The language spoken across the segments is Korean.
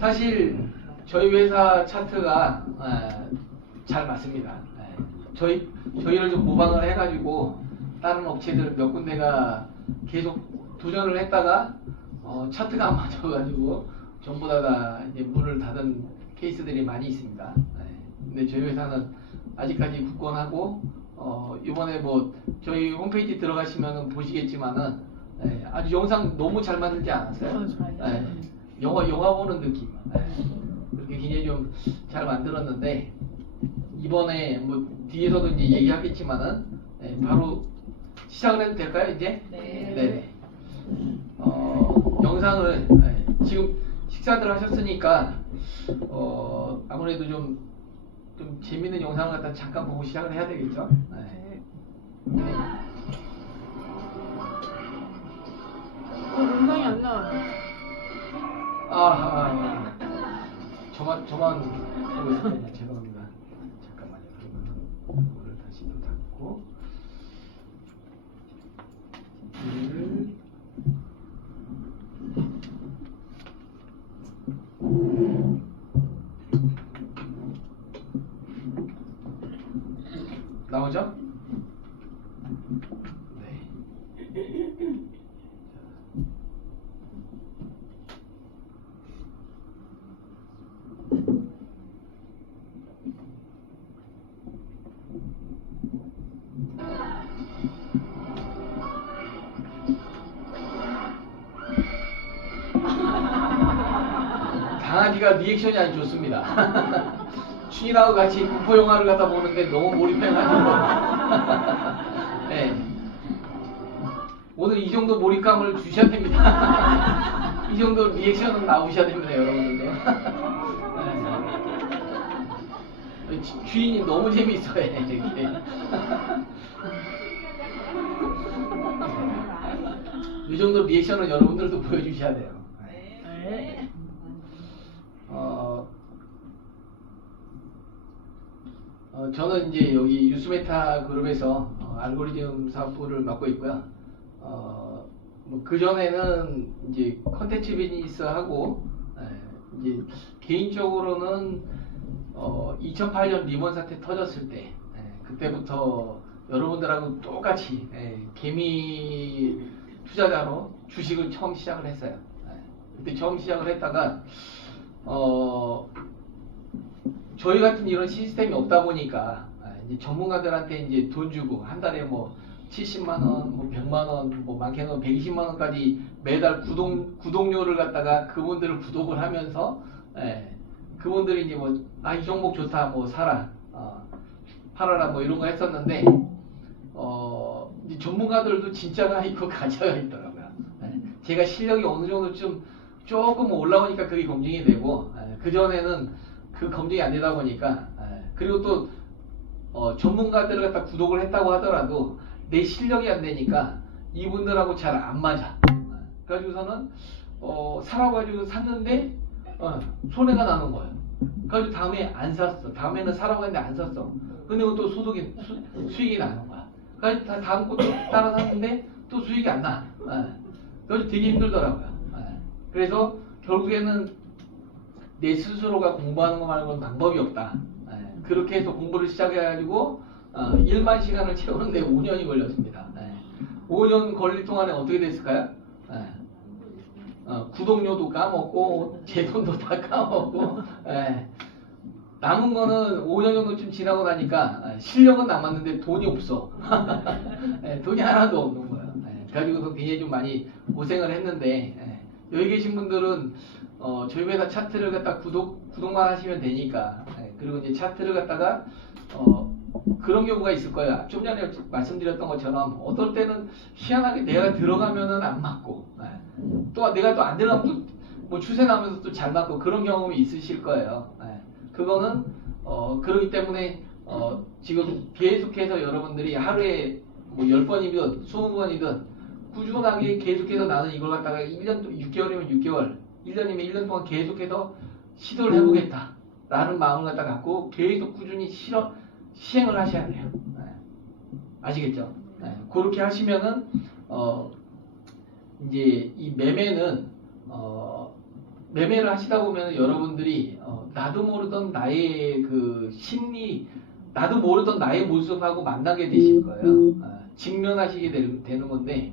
사실 저희 회사 차트가 잘 맞습니다. 저희를 좀 모방을 해가지고 다른 업체들 몇 군데가 계속 도전을 했다가 차트가 안 맞아가지고 전부 다가 이제 문을 닫은 케이스들이 많이 있습니다. 근데 저희 회사는 아직까지 굳건하고 이번에 뭐 저희 홈페이지 들어가시면 보시겠지만은 아주 영상 너무 잘 만들지 않았어요? 영화 보는 느낌. 그렇게 굉장히 좀 잘 만들었는데 이번에 뭐 뒤에서도 이제 얘기하겠지만은 바로 시작을 해도 될까요 이제? 네. 영상을 지금 식사들 하셨으니까 아무래도 좀 재밌는 영상을 갖다 잠깐 보고 시작을 해야 되겠죠? 영상이 안 나와요. 저만 보고 있었군요. 죄송합니다. 잠깐만요. 그러면 이거를 다시 또 닫고 나오죠? 네. 강아지가 리액션이 아주 좋습니다. 춘이하고 같이 공포 영화를 갖다 보는데 너무 몰입해가지고 네. 오늘 이 정도 몰입감을 주셔야 됩니다. 이 정도 리액션은 나오셔야 됩니다, 여러분들도. 네. 주인이 너무 재미있어요, 이게. 이 정도 리액션은 여러분들도 보여주셔야 돼요. 네. 저는 이제 여기 유스메타 그룹에서 알고리즘 사업부를 맡고 있고요. 뭐 그전에는 이제 컨텐츠 비즈니스 하고 이제 개인적으로는 2008년 리먼 사태 터졌을 때 그때부터 여러분들하고 똑같이 개미 투자자로 주식을 처음 시작을 했어요. 그때 처음 시작을 했다가 저희 같은 이런 시스템이 없다 보니까 이제 전문가들한테 이제 돈 주고 한 달에 뭐 70만 원, 뭐 100만 원, 뭐 많게는 120만 원까지 매달 구독료를 갖다가 그분들을 구독을 하면서 그분들이 이제 뭐 이 종목 좋다, 뭐 사라, 팔아라, 뭐 이런 거 했었는데 이제 전문가들도 진짜가 있고 가짜가 있더라고요. 제가 실력이 어느 정도 조금 올라오니까 그게 검증이 되고 그 전에는 그 검증이 안 되다 보니까 그리고 또 전문가들을 갖다 구독을 했다고 하더라도 내 실력이 안 되니까 이분들하고 잘 안 맞아. 그래가지고서는 사라가지고 샀는데 손해가 나는 거예요. 그래가지고 다음에 안 샀어. 다음에는 사라고 했는데 안 샀어. 근데 또 수익이 나는 거야. 그래가지고 다음 것도 따라 샀는데 또 수익이 안 나. 그래서 되게 힘들더라고요. 그래서 결국에는 내 스스로가 공부하는 거 말고는 방법이 없다. 그렇게 해서 공부를 시작해가지고 1만 시간을 채우는데 5년이 걸렸습니다. 5년 걸릴 동안에 어떻게 됐을까요? 구독료도 까먹고 제 돈도 다 까먹고 남은 거는 5년 정도쯤 지나고 나니까 실력은 남았는데 돈이 없어. 돈이 하나도 없는 거예요. 그래가지고 굉장히 좀 많이 고생을 했는데 여기 계신 분들은 저희 회사 차트를 갖다 구독만 하시면 되니까 그리고 이제 차트를 갖다가 그런 경우가 있을 거야. 좀 전에 말씀드렸던 것처럼 어떨 때는 희한하게 내가 들어가면은 안 맞고 또 내가 또 안 들어가면 또 뭐 추세 나면서 또 잘 맞고 그런 경험이 있으실 거예요. 그거는 그렇기 때문에 지금 계속해서 여러분들이 하루에 뭐 10번이든 20번이든 꾸준하게 계속해서 나는 이걸 갖다가 1년 6개월이면 6개월 1년이면 1년 동안 계속해서 시도를 해보겠다 라는 마음을 갖다 갖고 계속 꾸준히 시행을 하셔야 돼요. 아시겠죠? 그렇게 하시면은 이제 이 매매는 매매를 하시다 보면 여러분들이 나도 모르던 나의 그 심리, 나도 모르던 나의 모습하고 만나게 되실 거예요. 직면하시게 되는 건데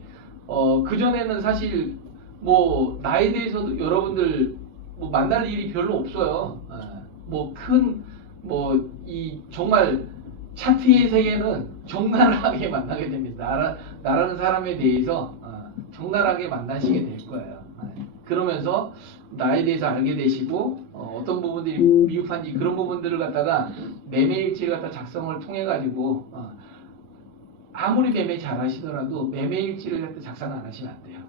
그전에는 사실 뭐 나에 대해서도 여러분들 뭐 만날 일이 별로 없어요. 뭐 큰 뭐 이 정말 차트의 세계는 적나라하게 만나게 됩니다. 나라는 사람에 대해서 적나라하게 만나시게 될 거예요. 그러면서 나에 대해서 알게 되시고 어떤 부분들이 미흡한지 그런 부분들을 갖다가 매매일지를 갖다 작성을 통해 가지고 아무리 매매 잘 하시더라도 매매일지를 갖다 작성 안 하시면 안 돼요.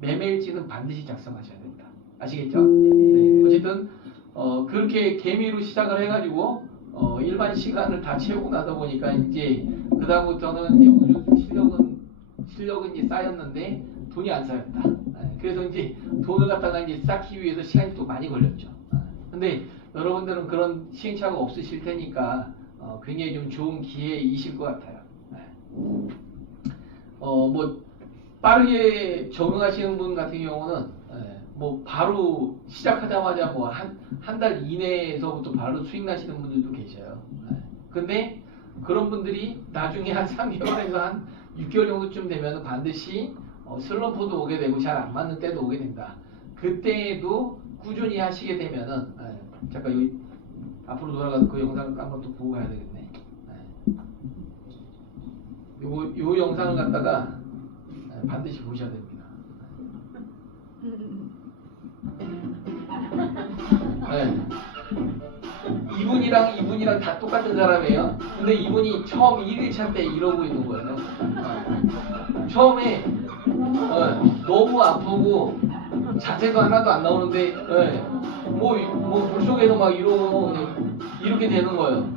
매매일지는 반드시 작성하셔야 됩니다. 아시겠죠? 네. 어쨌든 그렇게 개미로 시작을 해가지고 일반 시간을 다 채우고 나다 보니까 이제 그 다음부터는 어느 정도 실력은 이제 쌓였는데 돈이 안 쌓였다. 그래서 이제 돈을 갖다가 이제 쌓기 위해서 시간이 또 많이 걸렸죠. 근데 여러분들은 그런 시행착오가 없으실 테니까 굉장히 좀 좋은 기회이실 것 같아요. 뭐 빠르게 적응하시는 분 같은 경우는 뭐 바로 시작하자마자 뭐 한 달 이내에서부터 바로 수익 나시는 분들도 계셔요. 근데 그런 분들이 나중에 한 3개월에서 한 6개월 정도쯤 되면 반드시 슬럼프도 오게 되고 잘 안 맞는 때도 오게 된다. 그때에도 꾸준히 하시게 되면은 잠깐 여기 앞으로 돌아가서 그 영상을 한번 또 보고 가야 되겠네. 요 영상을 갖다가 반드시 보셔야 됩니다. 이분이랑 다 똑같은 사람이에요. 근데 이분이 처음 1일차 때 이러고 있는 거예요. 처음에 너무 아프고 자세도 하나도 안 나오는데 뭐 물속에서 막 이러고 이렇게 되는 거예요.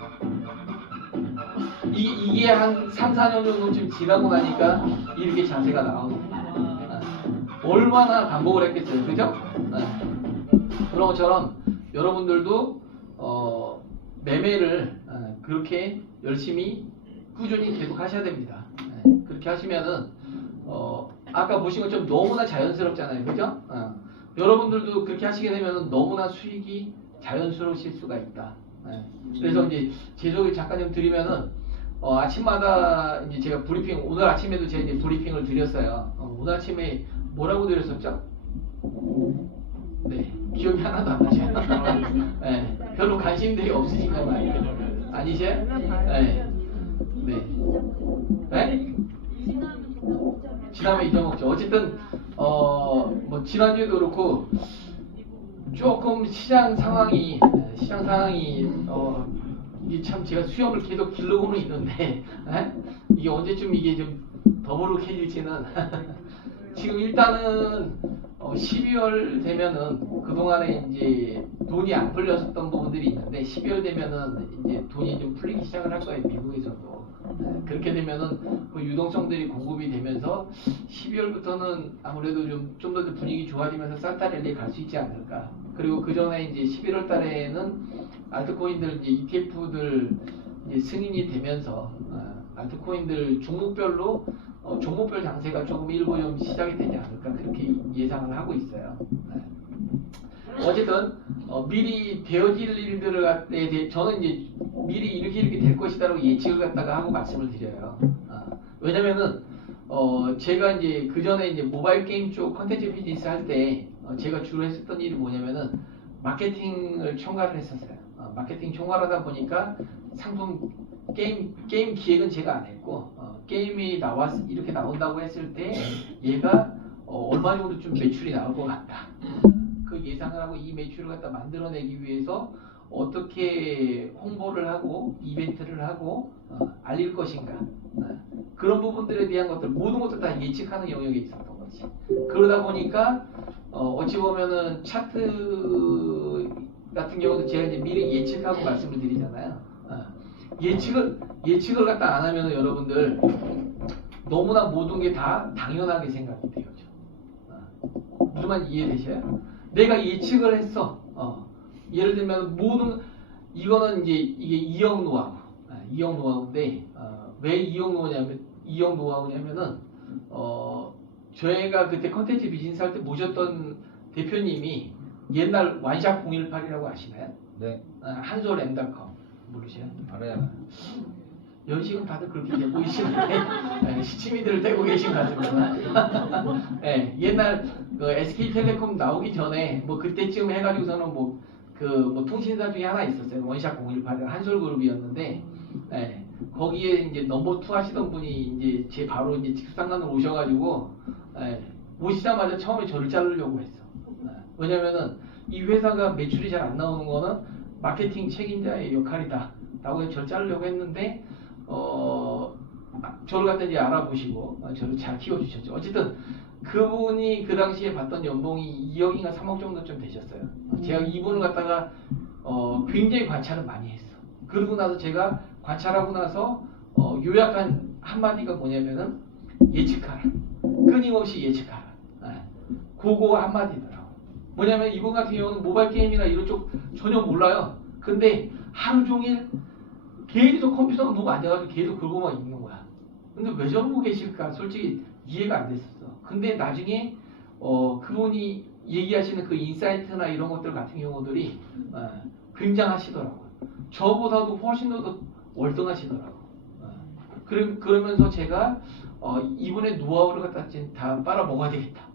이게 한 3, 4년 정도쯤 지나고 나니까 이렇게 자세가 나오는 거예요. 얼마나 반복을 했겠어요. 그죠? 그런 것처럼 여러분들도 매매를 그렇게 열심히 꾸준히 계속 하셔야 됩니다. 그렇게 하시면은 아까 보신 것처럼 너무나 자연스럽잖아요. 그죠? 여러분들도 그렇게 하시게 되면 너무나 수익이 자연스러우실 수가 있다. 그래서 이제 제조를 잠깐 좀 드리면은 아침마다 이제 제가 브리핑, 오늘 아침에도 제가 이제 브리핑을 드렸어요. 오늘 아침에 뭐라고 드렸었죠? 네, 기억이 하나도 안 나셔요. 네, 별로 관심들이 없으신가 봐요. 아니세요? 네. 네. 네? 지나면 잊어먹죠. 어쨌든 뭐 지난주에도 그렇고 조금 시장 상황이 이게 참 제가 수염을 계속 기르고는 있는데 이게 언제쯤 이게 좀 더부룩해질지는 지금 일단은 12월 되면은 그동안에 이제 돈이 안 풀렸었던 부분들이 있는데 12월 되면은 이제 돈이 좀 풀리기 시작을 할 거예요. 미국에서도. 그렇게 되면은 그 유동성들이 공급이 되면서 12월부터는 아무래도 좀 더 분위기 좋아지면서 산타 랠리에 갈 수 있지 않을까. 그리고 그 전에 이제 11월 달에는 알트코인들 이제 ETF들 이제 승인이 되면서 알트코인들 종목별로 종목별 장세가 조금 일부 좀 시작이 되지 않을까 그렇게 예상을 하고 있어요. 어쨌든 미리 되어질 일들에 대해 저는 이제 미리 이렇게 될 것이다라고 예측을 갖다가 하고 말씀을 드려요. 왜냐면은 제가 이제 그 전에 이제 모바일 게임 쪽 컨텐츠 비즈니스 할 때 제가 주로 했었던 일이 뭐냐면은 마케팅을 총괄을 했었어요. 마케팅 총괄하다 보니까 상품 게임 기획은 제가 안 했고 게임이 이렇게 나온다고 했을 때 얘가 얼마 정도 좀 매출이 나올 것 같다. 그 예상을 하고 이 매출을 갖다 만들어내기 위해서 어떻게 홍보를 하고 이벤트를 하고 알릴 것인가 그런 부분들에 대한 것들 모든 것들 다 예측하는 영역에 있었던 거지. 그러다 보니까 어찌 보면은 차트 같은 경우도 제가 이제 미리 예측하고 말씀을 드리잖아요. 예측을 갖다 안 하면 여러분들 너무나 모든 게 다 당연하게 생각이 되죠. 무슨 말인지 이해되셔요? 내가 예측을 했어. 예를 들면 이거는 이제 이게 이형 노하우인데 왜 이형 노하우냐면은 저희가 그때 컨텐츠 비즈니스 할 때 모셨던 대표님이 옛날 완샷 018이라고 아시나요? 네. 한솔 엠닷컴 모르세요? 알아요. 연식은 다들 그렇게 돼 보이시는데 네, 시치미들을 떼고 계신 것 같습니다. 네, 옛날 그 SK텔레콤 나오기 전에 뭐 그때쯤 해가지고서는 뭐 통신사 중에 하나 있었어요. 원샷 018 한솔그룹이었는데 네, 거기에 이제 넘버 2 하시던 분이 이제 제 바로 이제 직상관으로 오셔가지고 네, 오시자마자 처음에 저를 자르려고 했어. 네, 왜냐면은 이 회사가 매출이 잘 안 나오는 거는 마케팅 책임자의 역할이다라고 해서 저를 자르려고 했는데 저를 갖다 이제 알아보시고 저를 잘 키워주셨죠. 어쨌든 그분이 그 당시에 받던 연봉이 2억인가 3억 정도쯤 되셨어요. 제가 이분을 갖다가 굉장히 관찰을 많이 했어. 그러고 나서 제가 관찰하고 나서 요약한 한마디가 뭐냐면은 예측하라. 끊임없이 예측하라. 그거 한마디더라고. 뭐냐면 이분 같은 경우는 모바일 게임이나 이런 쪽 전혀 몰라요. 근데 하루 종일 계속 컴퓨터만 보고 앉아가지고 계속 그거만 읽는 거야. 근데 왜 저러고 계실까? 솔직히 이해가 안 됐었어. 근데 나중에 그분이 얘기하시는 그 인사이트나 이런 것들 같은 경우들이 굉장하시더라고요. 저보다도 훨씬 더 월등하시더라고요. 그러면서 제가 이분의 노하우를 갖다 다 빨아먹어야 되겠다.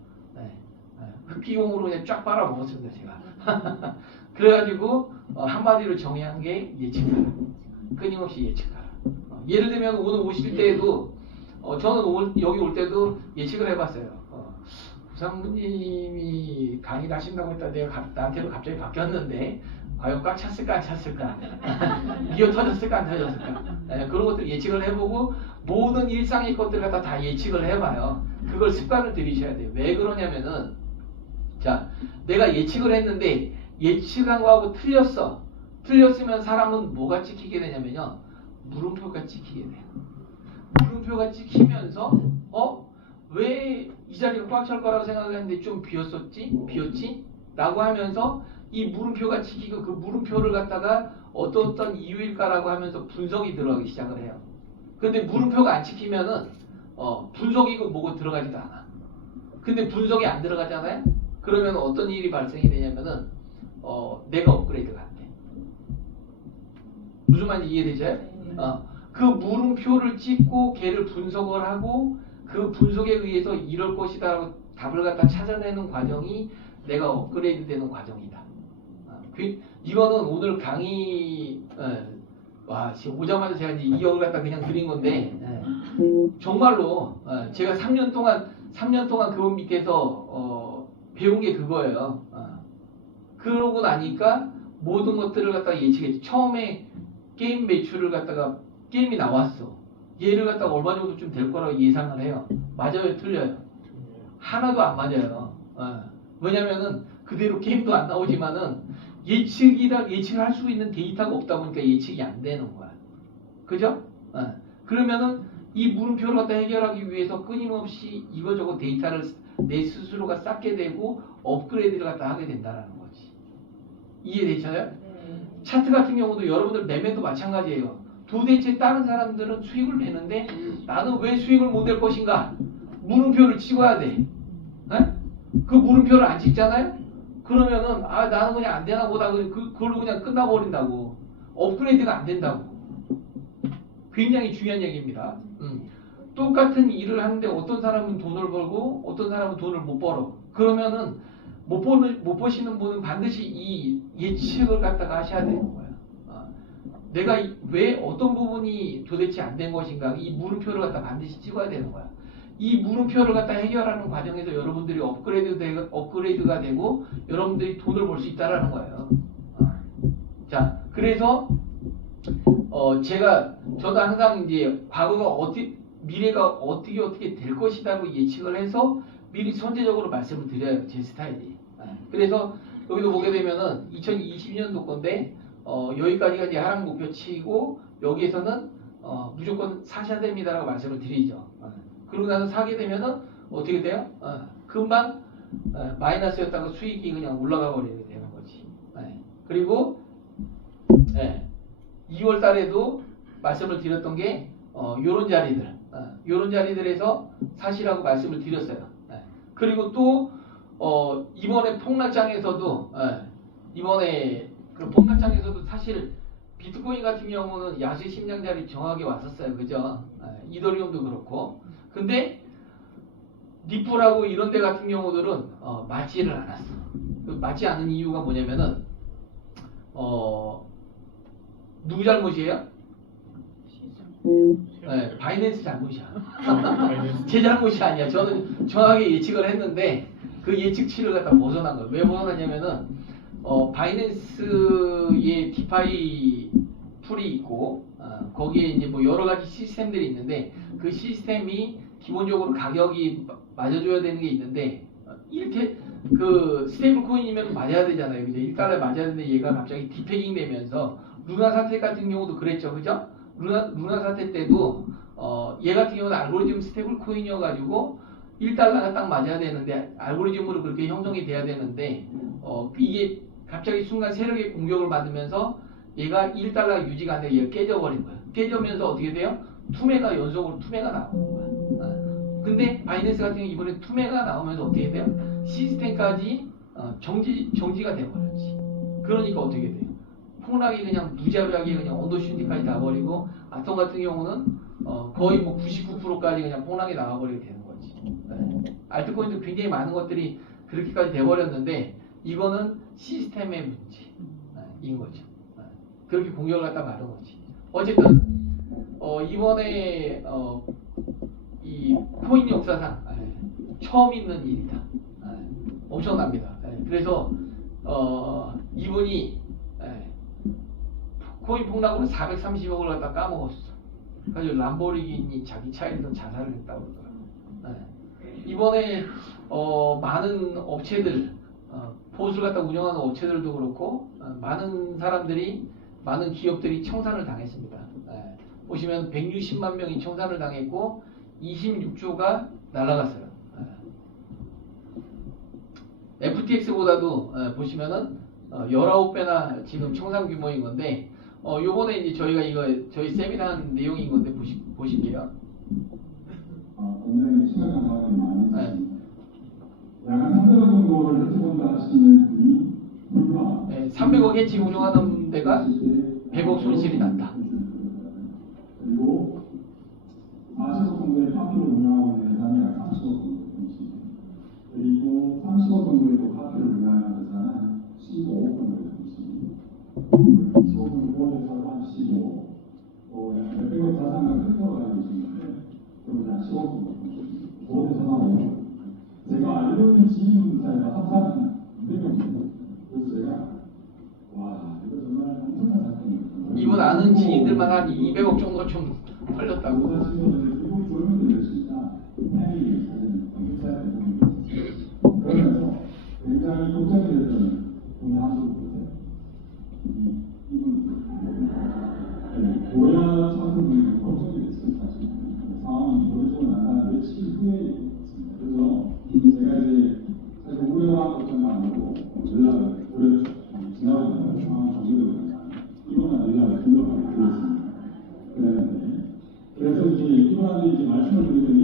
흡기용으로 그냥 쫙 빨아먹었습니다. 제가. 그래가지고 한마디로 정의한 게 예측하라. 끊임없이 예측하라. 예를 들면 오늘 오실 때에도 저는 여기 올 때도 예측을 해봤어요. 부산부님이 강의를 하신다고 했다 내가 나한테도 갑자기 바뀌었는데 과연 꽉 찼을까 안 찼을까 미어 터졌을까 안 터졌을까 그런 것들 예측을 해보고 모든 일상의 것들 갖다 다 예측을 해봐요. 그걸 습관을 들이셔야 돼요. 왜 그러냐면은 자 내가 예측을 했는데 예측한 거하고 틀렸어. 틀렸으면 사람은 뭐가 찍히게 되냐면요. 물음표가 찍히게 돼요. 물음표가 찍히면서 왜 이 자리가 꽉 찰 거라고 생각했는데 좀 비었지? 라고 하면서 이 물음표가 찍히고 그 물음표를 갖다가 어떤 이유일까라고 하면서 분석이 들어가기 시작을 해요. 근데 물음표가 안 찍히면은 분석이고 뭐고 들어가지도 않아. 근데 분석이 안 들어가잖아요? 그러면 어떤 일이 발생이 되냐면은 내가 업그레이드가 안 돼. 무슨 말인지 이해되죠? 그 물음표를 찍고 걔를 분석을 하고 그 분석에 의해서 이럴 것이다라고 답을 갖다 찾아내는 과정이 내가 업그레이드 되는 과정이다. 이거는 오늘 강의 지금 오자마자 제가 이제 2억을 갖다 그냥 드린 건데 정말로 제가 3년 동안 그분 밑에서 배운 게 그거예요. 그러고 나니까 모든 것들을 갖다가 예측했지. 처음에 게임 매출을 갖다가 게임이 나왔어. 얘를 갖다가 얼마 정도 좀 될 거라고 예상을 해요. 맞아요, 틀려요? 하나도 안 맞아요. 왜냐면은 그대로 게임도 안 나오지만은 예측을 할 수 있는 데이터가 없다 보니까 예측이 안 되는 거야. 그죠? 그러면은 이 물음표를 갖다 해결하기 위해서 끊임없이 이거저거 데이터를 내 스스로가 쌓게 되고 업그레이드를 갖다 하게 된다는 거지. 이해되셔요? 차트 같은 경우도 여러분들 매매도 마찬가지예요. 도대체 다른 사람들은 수익을 내는데 나는 왜 수익을 못 낼 것인가? 물음표를 찍어야 돼. 그 물음표를 안 찍잖아요? 그러면은 나는 그냥 안 되나 보다 그걸로 그냥 끝나버린다고. 업그레이드가 안 된다고. 굉장히 중요한 얘기입니다. 똑같은 일을 하는데 어떤 사람은 돈을 벌고 어떤 사람은 돈을 못 벌어. 그러면은 못 버시는 분은 반드시 이 예측을 갖다가 하셔야 되는 거예요. 내가 왜 어떤 부분이 도대체 안 된 것인가 이 물음표를 갖다 반드시 찍어야 되는 거야. 이 물음표를 갖다 해결하는 과정에서 여러분들이 업그레이드가 되고 여러분들이 돈을 벌 수 있다라는 거예요. 자, 그래서 저도 항상 이제 미래가 어떻게 될 것이다고 예측을 해서 미리 선제적으로 말씀을 드려요. 제 스타일이. 그래서 여기도 보게 되면은 2020년도 건데 여기까지가 이제 하락 목표치고 여기에서는 무조건 사셔야 됩니다라고 말씀을 드리죠. 그러고 나서 사게 되면은 어떻게 돼요? 금방 마이너스였다가 수익이 그냥 올라가 버리게 되는 거지. 그리고 2월 달에도 말씀을 드렸던 게 요런 자리들에서 사시라고 말씀을 드렸어요. 그리고 또 이번에 폭락장에서도 이번에 그 폭락장에서도 사실 비트코인 같은 경우는 야수 심장 자리 정확하게 왔었어요. 그죠? 이더리움도 그렇고. 근데 리플하고 이런 데 같은 경우들은 맞지를 않았어. 그 맞지 않은 이유가 뭐냐면은 누구 잘못이에요? 바이낸스 잘못이야. 제 잘못이 아니야. 저는 정확하게 예측을 했는데 그 예측치를 갖다 벗어난 거예요. 왜 벗어났냐면은 바이낸스의 디파이 풀이 있고 거기에 이제 뭐 여러 가지 시스템들이 있는데 그 시스템이 기본적으로 가격이 맞아줘야 되는 게 있는데 그 스테이블 코인이면 맞아야 되잖아요. 그죠? 1달러에 맞아야 되는데 얘가 갑자기 디패깅 되면서 루나 사태 같은 경우도 그랬죠. 그죠? 루나 사태 때도 얘 같은 경우는 알고리즘 스테이블 코인이어가지고 1달러가 딱 맞아야 되는데 알고리즘으로 그렇게 형성이 돼야 되는데 이게 갑자기 순간 세력의 공격을 받으면서 얘가 1달러가 유지가 안 되고 얘가 깨져버린 거예요. 깨져면서 어떻게 돼요? 투매가 연속으로 투매가 나오는 거예요. 근데 바이낸스 같은 경우 이번에 투매가 나오면서 어떻게 돼요? 시스템까지 정지가 돼버렸지. 그러니까 어떻게 돼요? 폭락이 그냥 무자비하게 그냥 언더슈팅까지 나버리고 아톰 같은 경우는 거의 뭐 99%까지 그냥 폭락이 나와버리게 되는 거지. 알트코인도 굉장히 많은 것들이 그렇게까지 돼버렸는데 이거는 시스템의 문제인 거죠. 그렇게 공격을 갖다 받은 거지. 어쨌든 이번에 이 코인 역사상 처음 있는 일이다. 엄청납니다. 그래서 이분이 코인 폭락으로 430억을 갖다 까먹었어. 그래서 람보르기니 자기 차에서 자살을 했다고 그러더라고요. 이번에 많은 업체들 보수를 갖다 운영하는 업체들도 그렇고 많은 사람들이 많은 기업들이 청산을 당했습니다. 보시면 160만 명이 청산을 당했고 26조가 날아갔어요. FTX보다도 보시면은 19배나 지금 청산 규모인 건데 요번에 이제 저희가 이거 저희 세미나 한 내용인 건데 보실게요. 굉장히 심각한 상황이 많으십니다. 약간 300억 정도를 해치본다 하시는 분이 불과 300억 해치 운용하는 데가 100억 손실이 났다. 그리고 40억 정도의 카피를 운영하고 있는 회사는 약 30억 정도 손실. 그리고 30억 정도의 또 카피를 운영하는 회사는 15억 정도의 손실. 25억 정도 포함해서 한 15억. 약 몇백억 자산을 흩어가 가지고 있는데 그러면 한 10억 정도 손실. 조합에서 한 5억. 제가 알고 있는 지인 사이가 합사는 200명 정도. 그래서 제가 와 이거 정말 엄청난 사건이에요. 이분 아는 지인들만 한 200억 정도 좀 털렸다고. 미국 조용히 되시니까 해외 사진 경찰 대통령이 그러면서 굉장히 걱정이 됐던 분이 한 분 보세요. 이분 고야 참석분이 걱정이 됐어요. 사실 상황이 벌어지고 난 며칠 후에 있습니다. 그래서 제가 이제 사실 우려와 걱정이 아니고 연락을 지나가고 나면 상황이 정리되고 나면 이번에 연락을 중요하게 드렸습니다. 그랬는데 그래서 이제 이분한테 이제 말씀을 드리더니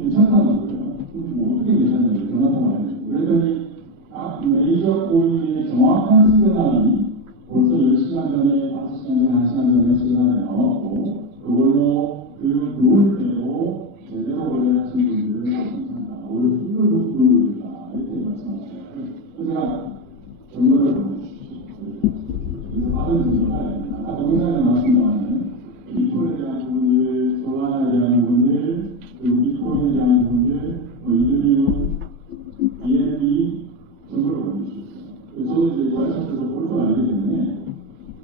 괜찮다는 거예요. 뭐 어떻게 괜찮냐고 전화통화를 해주고 그랬더니 메이저 코인의 정확한 시그널이 벌써 10시간 전에, 5시간 전에, 1시간 전에 시그널이 나왔고 그걸로 그 룰대로 제대로 거래하신 분들은 괜찮다. 오히려 수익을 더 불러드린다. 이렇게 말씀하셨어요. 그래서 제가 정보를 보내주십시오. 그래서 받은 정보가 아까 동영상에 나왔습니다만 리플에 대한 부분들, 솔라나에 대한 부분들, 그리고 비트코인에 대한 부분들, 이더리움, BNB 정보를 보내주셨어요. 저도 이제 거래처에서 볼줄 알기 때문에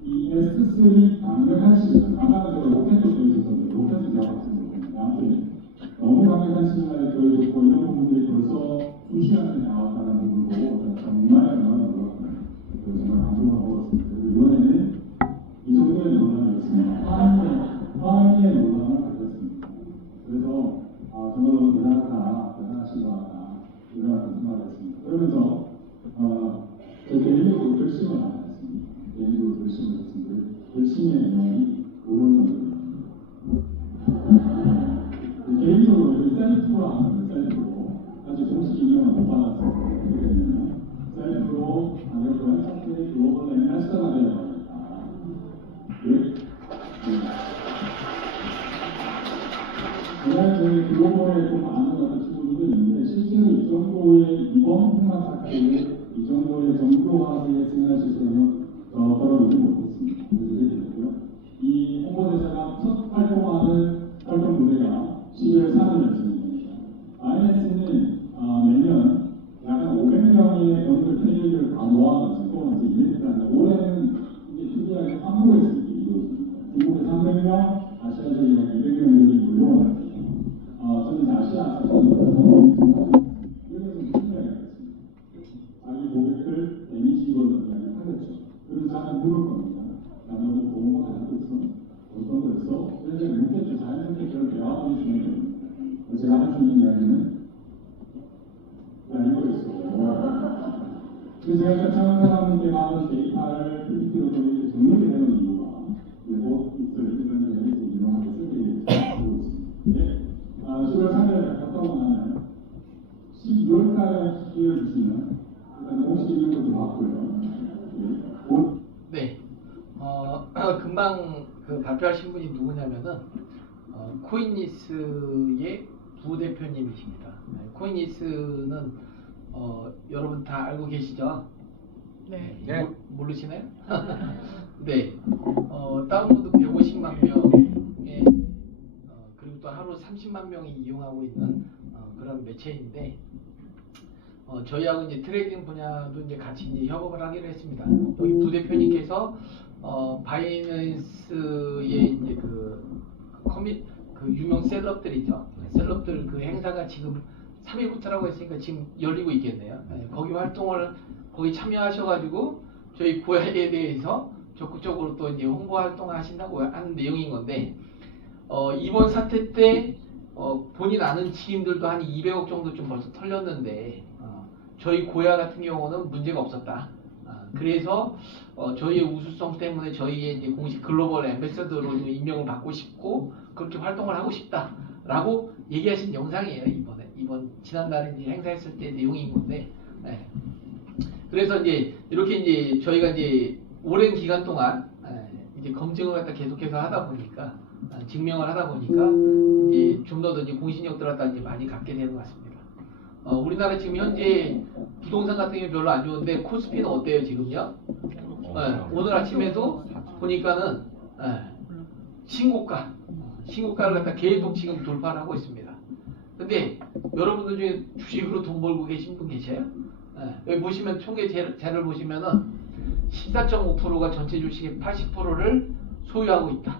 이 S3 강력한 시그널, 아까 제가 로켓도 보여줬었는데 로켓은 제가 봤습니다. 아무튼 너무 강력한 시그널에 보여줬고 이런 부분들이 벌써 수시간에 나왔다는 부분 보고 정말 놀랐거든요. 정말 감동을 먹었습니다. 그리고 이번에는 이 정도의 논란이었습니다. 화학의 논란을 가졌습니다. 그래서 정말 너무 대단하신 것 같다. 이런 생각을 했습니다. 그러면서 제 개인적으로 결심을 안 했습니다. 개인적으로 결심을 했습니다. 결심의 내용이 이런 정도입니다. 개인적으로 셀프로 하는 거예요. 셀프로. 아직 공식 인정을 못 받았어요. 정도의 이번 폭망 사태에 이 정도의 정교하게 생각할 수 있는 벌어보지 못했습니다. 그래서 이 홍보대사가 첫 활동하는 활동 무대가 12월 3일이었습니다. INS는 매년 약간 500명의 연극 캐릭터를 다 모아가지고 또 이벤트를 하는데 올해는 이제 특이하게 한국에서 이루어집니다. 중국에 300명, 아시아적인 200명들이 몰려와가지고 저는 이제 아시아 사건을 여기서 무슨 이야기가 있습니다. 자기 고객들 데미지 입었던 이야기를 하겠죠. 그래서 저는 물을 겁니다. 나는 뭐 좋은 거 가지고 있어? 어떤 거 있어? 그래서 묻겠죠. 자연스럽게 그걸 대화하고 주는 겁니다. 제가 할 수 있는 이야기는 야 이거 있어. 그래서 제가 차원사람께 받은 데이터를 PPT로 정리를 해놓은 이유가 뭐 있을 이런 얘기를 이용하고 쓰기 하고 있습니다. 10월 3일에 갔다 나면 12월달에 기회를 주시면 일단 공식 이름도 봤고요. 네. 금방 그 발표하신 분이 누구냐면은 코인니스의 부대표님이십니다. 코인니스는 여러분 다 알고 계시죠? 네. 네. 모르시나요? 네. 다운로드 150만 명에 그리고 또 하루 30만 명이 이용하고 있는 그런 매체인데 저희하고 이제 트레이딩 분야도 이제 같이 이제 협업을 하기로 했습니다. 여기 부대표님께서 바이낸스의 이제 그 유명 셀럽들이죠. 셀럽들 그 행사가 지금 3일부터라고 했으니까 지금 열리고 있겠네요. 거기 활동을 거기 참여하셔가지고 저희 고야에 대해서 적극적으로 또 이제 홍보 활동을 하신다고 하는 내용인 건데 이번 사태 때 본인 아는 지인들도 한 200억 정도 좀 벌써 털렸는데 저희 고야 같은 경우는 문제가 없었다. 그래서 저희의 우수성 때문에 저희의 이제 공식 글로벌 앰베서더로 임명을 받고 싶고 그렇게 활동을 하고 싶다라고 얘기하신 영상이에요. 이번 지난달에 이제 행사했을 때 내용인 건데. 네. 그래서 이제 이렇게 이제 저희가 이제 오랜 기간 동안 이제 검증을 갖다 계속해서 하다 보니까 증명을 하다 보니까 이제 좀 더 이제 공신력들 갖다 이제 많이 갖게 되는 것 같습니다. 우리나라 지금 현재 부동산 같은 게 별로 안 좋은데 코스피는 어때요 지금요? 오늘 아침에도 보니까는 신고가를 갖다 계속 지금 돌파를 하고 있습니다. 근데 여러분들 중에 주식으로 돈 벌고 계신 분 계세요? 여기 보시면 총계 자료를 보시면은 14.5%가 전체 주식의 80%를 소유하고 있다.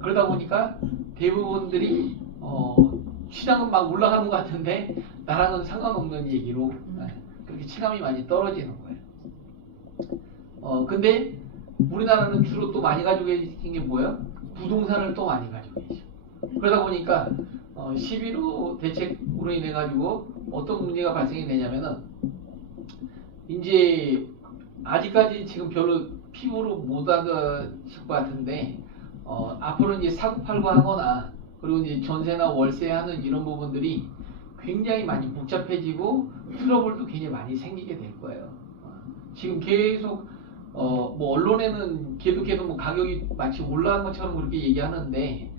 그러다 보니까 대부분들이 시장은 막 올라가는 것 같은데 나랑은 상관없는 얘기로 그렇게 체감이 많이 떨어지는 거예요. 근데 우리나라는 주로 또 많이 가지고 계신 게 뭐예요? 부동산을 또 많이 가지고 계셔. 그러다 보니까 11호 대책으로 인해 가지고 어떤 문제가 발생이 되냐면은 이제 아직까지 지금 별로 피부로 못 하실 것 같은데 앞으로 이제 사고팔고 하거나 그리고 이제 전세나 월세 하는 이런 부분들이 굉장히 많이 복잡해지고 트러블도 굉장히 많이 생기게 될 거예요. 지금 계속 뭐 언론에는 계속 뭐 가격이 마치 올라간 것처럼 그렇게 얘기하는데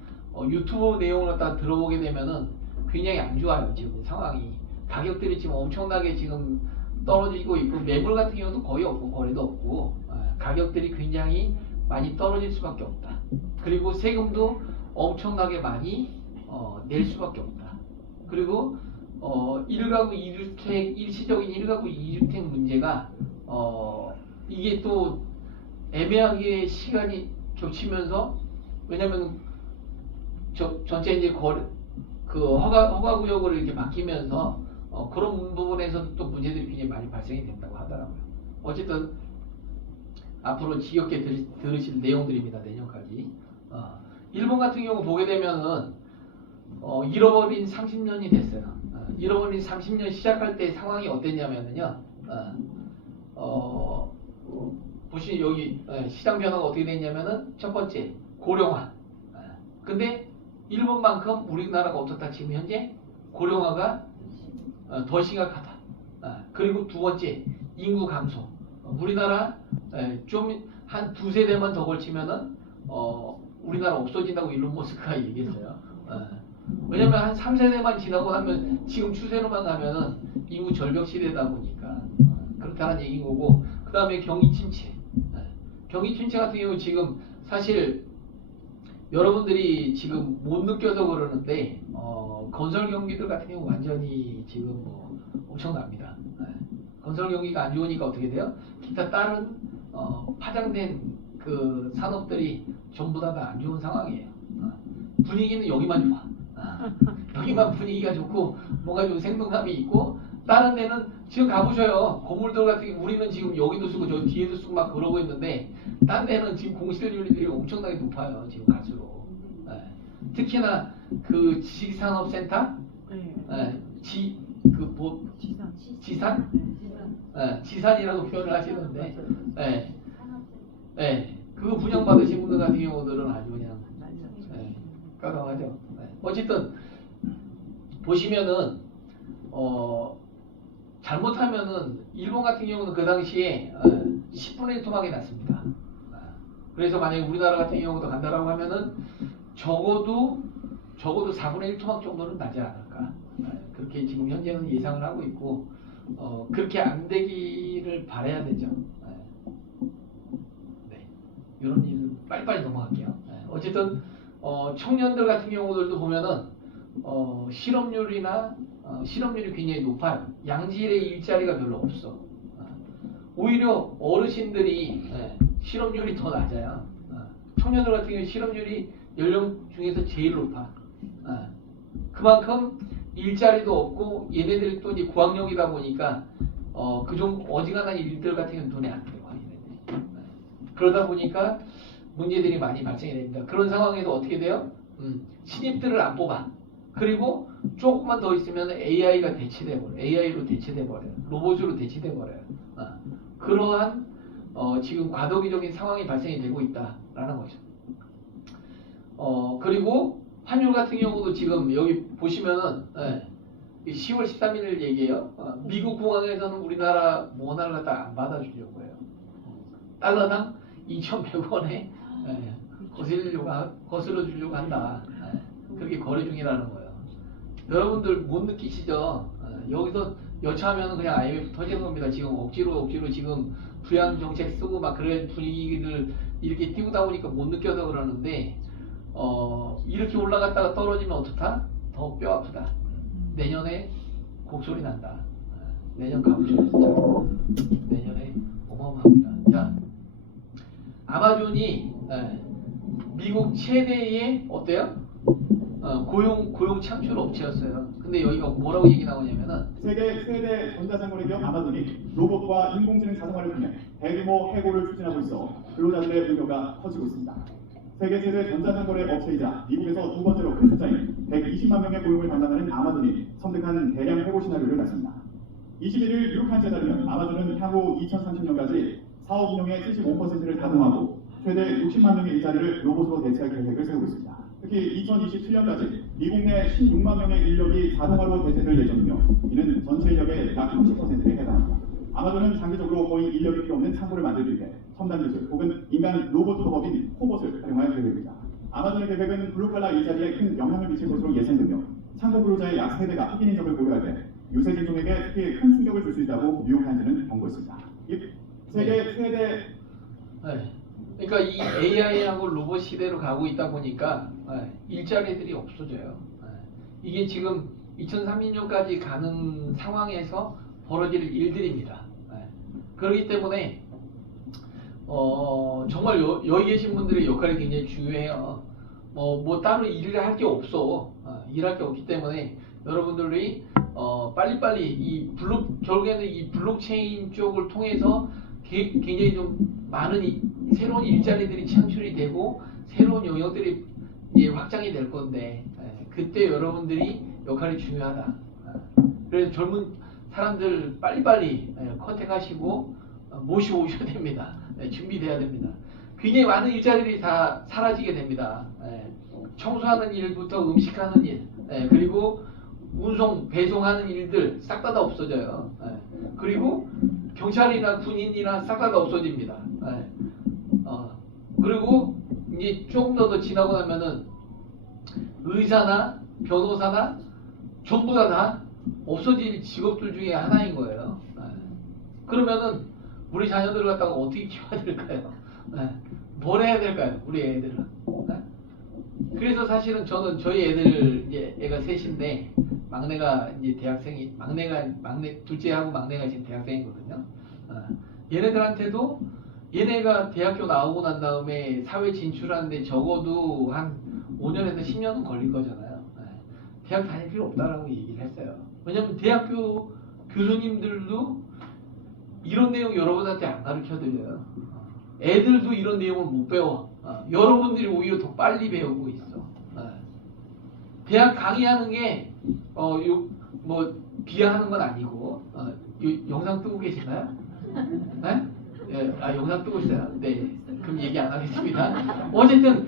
유튜브 내용을 갖다 들어보게 되면은 굉장히 안 좋아요. 지금 상황이 가격들이 지금 엄청나게 지금 떨어지고 있고 매물 같은 경우도 거의 없고 거래도 없고 가격들이 굉장히 많이 떨어질 수밖에 없다. 그리고 세금도 엄청나게 많이 낼 수밖에 없다. 그리고 1가구 2주택 일시적인 1가구 2주택 문제가 이게 또 애매하게 시간이 겹치면서 왜냐면 전체 이제 허가 구역으로 이렇게 바뀌면서 그런 부분에서도 또 문제들이 굉장히 많이 발생이 된다고 하더라고요. 어쨌든 앞으로 지겹게 들으실 내용들입니다. 내년까지. 일본 같은 경우 보게 되면은 잃어버린 30년이 됐어요. 잃어버린 30년 시작할 때 상황이 어땠냐면요. 보시 여기 시장 변화가 어떻게 됐냐면은 첫 번째 고령화. 근데 일본만큼 우리나라가 어떻다 지금 현재 고령화가 더 심각하다. 그리고 두 번째 인구 감소. 우리나라 좀 한 두세 대만 더 걸치면은 우리나라 없어진다고 일론 머스크가 얘기했어요. 왜냐면 한 3세대만 지나고 나면 지금 추세로만 가면은 인구 절벽 시대다 보니까 그렇다는 얘기인 거고, 그 다음에 경기 침체. 경기 침체 같은 경우 지금 사실 여러분들이 지금 못 느껴서 그러는데 건설 경기들 같은 경우 완전히 지금 뭐 엄청납니다. 건설 경기가 안 좋으니까 어떻게 돼요? 기타 다른 파장된 그 산업들이 전부 다 안 좋은 상황이에요. 분위기는 여기만 좋아. 여기만 분위기가 좋고 뭔가 좀 생동감이 있고, 다른 데는 지금 가보셔요. 건물들 같은 경우 우리는 지금 여기도 쓰고 저 뒤에도 쓰고 막 그러고 있는데, 다른 데는 지금 공실률들이 엄청나게 높아요. 지금 갈수록. 특히나 그 지식산업센터, 네. 지산? 지산이라고 표현을 하시는데, 그거 분양받으신 분들 같은 경우들은 아주 그냥 깜깜하죠. 어쨌든 보시면은 잘못하면은 일본 같은 경우는 그 당시에 10분의 1 토막이 났습니다. 그래서 만약에 우리나라 같은 경우도 간다라고 하면은 적어도 4분의 1 토막 정도는 나지 않을까. 그렇게 지금 현재는 예상을 하고 있고, 그렇게 안 되기를 바라야 되죠. 이런 일 빨리빨리 넘어갈게요. 어쨌든 청년들 같은 경우들도 보면은 실업률이 굉장히 높아요. 양질의 일자리가 별로 없어. 오히려 어르신들이 실업률이 더 낮아요. 청년들 같은 경우 실업률이 연령 중에서 제일 높아. 그만큼 일자리도 없고, 얘네들이 또 이제 고학력이다 보니까 그 좀 어지간한 일들 같은 경우는 눈에 안 들어와. 그러다 보니까 문제들이 많이 발생이 됩니다. 그런 상황에서 어떻게 돼요? 신입들을 안 뽑아. 그리고 조금만 더 있으면 AI가 대체돼버려요. AI로 대체돼버려요. 로봇으로 대체돼버려요. 그러한 지금 과도기적인 상황이 발생이 되고 있다라는 거죠. 그리고 환율 같은 경우도 지금 여기 보시면은 10월 13일 얘기예요. 미국 공항에서는 우리나라 원화를 갖다 안 받아주려고 해요. 달러당 2,100원에 거슬러 주려고 한다. 그렇게 거래 중이라는 거예요. 여러분들 못 느끼시죠? 여기서 여차하면 그냥 IMF 터지는 겁니다. 지금 억지로 지금 부양 정책 쓰고 막 그런 분위기를 이렇게 띄우다 보니까 못 느껴서 그러는데, 이렇게 올라갔다가 떨어지면 어떡하? 더 뼈 아프다. 내년에 곡소리 난다. 내년 가보시죠. 진짜. 내년에 어마어마합니다. 자, 아마존이 미국 최대의 어때요? 고용 창출 업체였어요. 근데 여기가 뭐라고 얘기 나오냐면은, 세계 최대 전자장거래 기업 아마존이 로봇과 인공지능 자동화를 통해 대규모 해고를 추진하고 있어 근로자들의 우려가 커지고 있습니다. 세계 최대 전자장거래 업체이자 미국에서 두 번째로 큰 숫자인 120만 명의 고용을 담당하는 아마존이 선택한 대량 해고 시나리오를 냈습니다. 21일 뉴욕타임스에 따르면 아마존은 향후 2030년까지 사업 운영의 75%를 다동하고 최대 60만 명의 일자리를 로봇으로 대체할 계획을 세우고 있습니다. 특히 2027년까지 미국 내 16만 명의 인력이 자동화로 대체될 예정이며, 이는 전체 인력의 약 30%에 해당합니다. 아마존은 장기적으로 거의 인력이 필요 없는 창고를 만들기 위해 첨단 기술 혹은 인간 로봇 로봇인 코봇을 활용할 계획입니다. 아마존의 계획은 블루칼라 일자리에 큰 영향을 미칠 것으로 예상되며, 창고 근로자의 약 3배가 흑인 인적을 보유할 때 유색 인종에게 특히 큰 충격을 줄 수 있다고 뉴욕타임즈는 경고했습니다. 세계 최대 그러니까 이 AI하고 로봇 시대로 가고 있다 보니까 일자리들이 없어져요. 이게 지금 2030년까지 가는 상황에서 벌어질 일들입니다. 그렇기 때문에 정말 여기 계신 분들의 역할이 굉장히 중요해요. 뭐 따로 일을 할 게 없어. 일할 게 없기 때문에 여러분들이 빨리빨리 결국에는 이 블록체인 쪽을 통해서 굉장히 좀 많은 새로운 일자리들이 창출이 되고 새로운 영역들이 이제 확장이 될 건데, 그때 여러분들이 역할이 중요하다. 그래서 젊은 사람들 빨리빨리 컨택하시고 모시고 오셔야 됩니다. 준비돼야 됩니다. 굉장히 많은 일자리들이 다 사라지게 됩니다. 청소하는 일부터 음식하는 일, 그리고 운송, 배송하는 일들 싹 다 없어져요. 그리고 경찰이나 군인이나 싹 다 없어집니다. 그리고 이제 조금 더 지나고 나면은 의사나 변호사나 전부 다 없어질 직업들 중에 하나인 거예요. 그러면은 우리 자녀들을 갖다가 어떻게 키워야 될까요? 뭘 해야 될까요? 우리 애들은. 그래서 사실은 저는 저희 애들 이제 애가 셋인데 막내가 이제 대학생이 막내 둘째하고 막내가 지금 대학생이거든요. 얘네들한테도 얘네가 대학교 나오고 난 다음에 사회 진출하는데 적어도 한 5년에서 10년은 걸릴 거잖아요. 대학 다닐 필요 없다라고 얘기를 했어요. 왜냐면 대학교 교수님들도 이런 내용 여러분한테 안 가르쳐 드려요. 애들도 이런 내용을 못 배워. 여러분들이 오히려 더 빨리 배우고 있어. 대학 강의하는 게 뭐 비하하는 건 아니고 영상 뜨고 계시나요? 네? 예, 영상 뜨고 있어요. 네, 그럼 얘기 안 하겠습니다. 어쨌든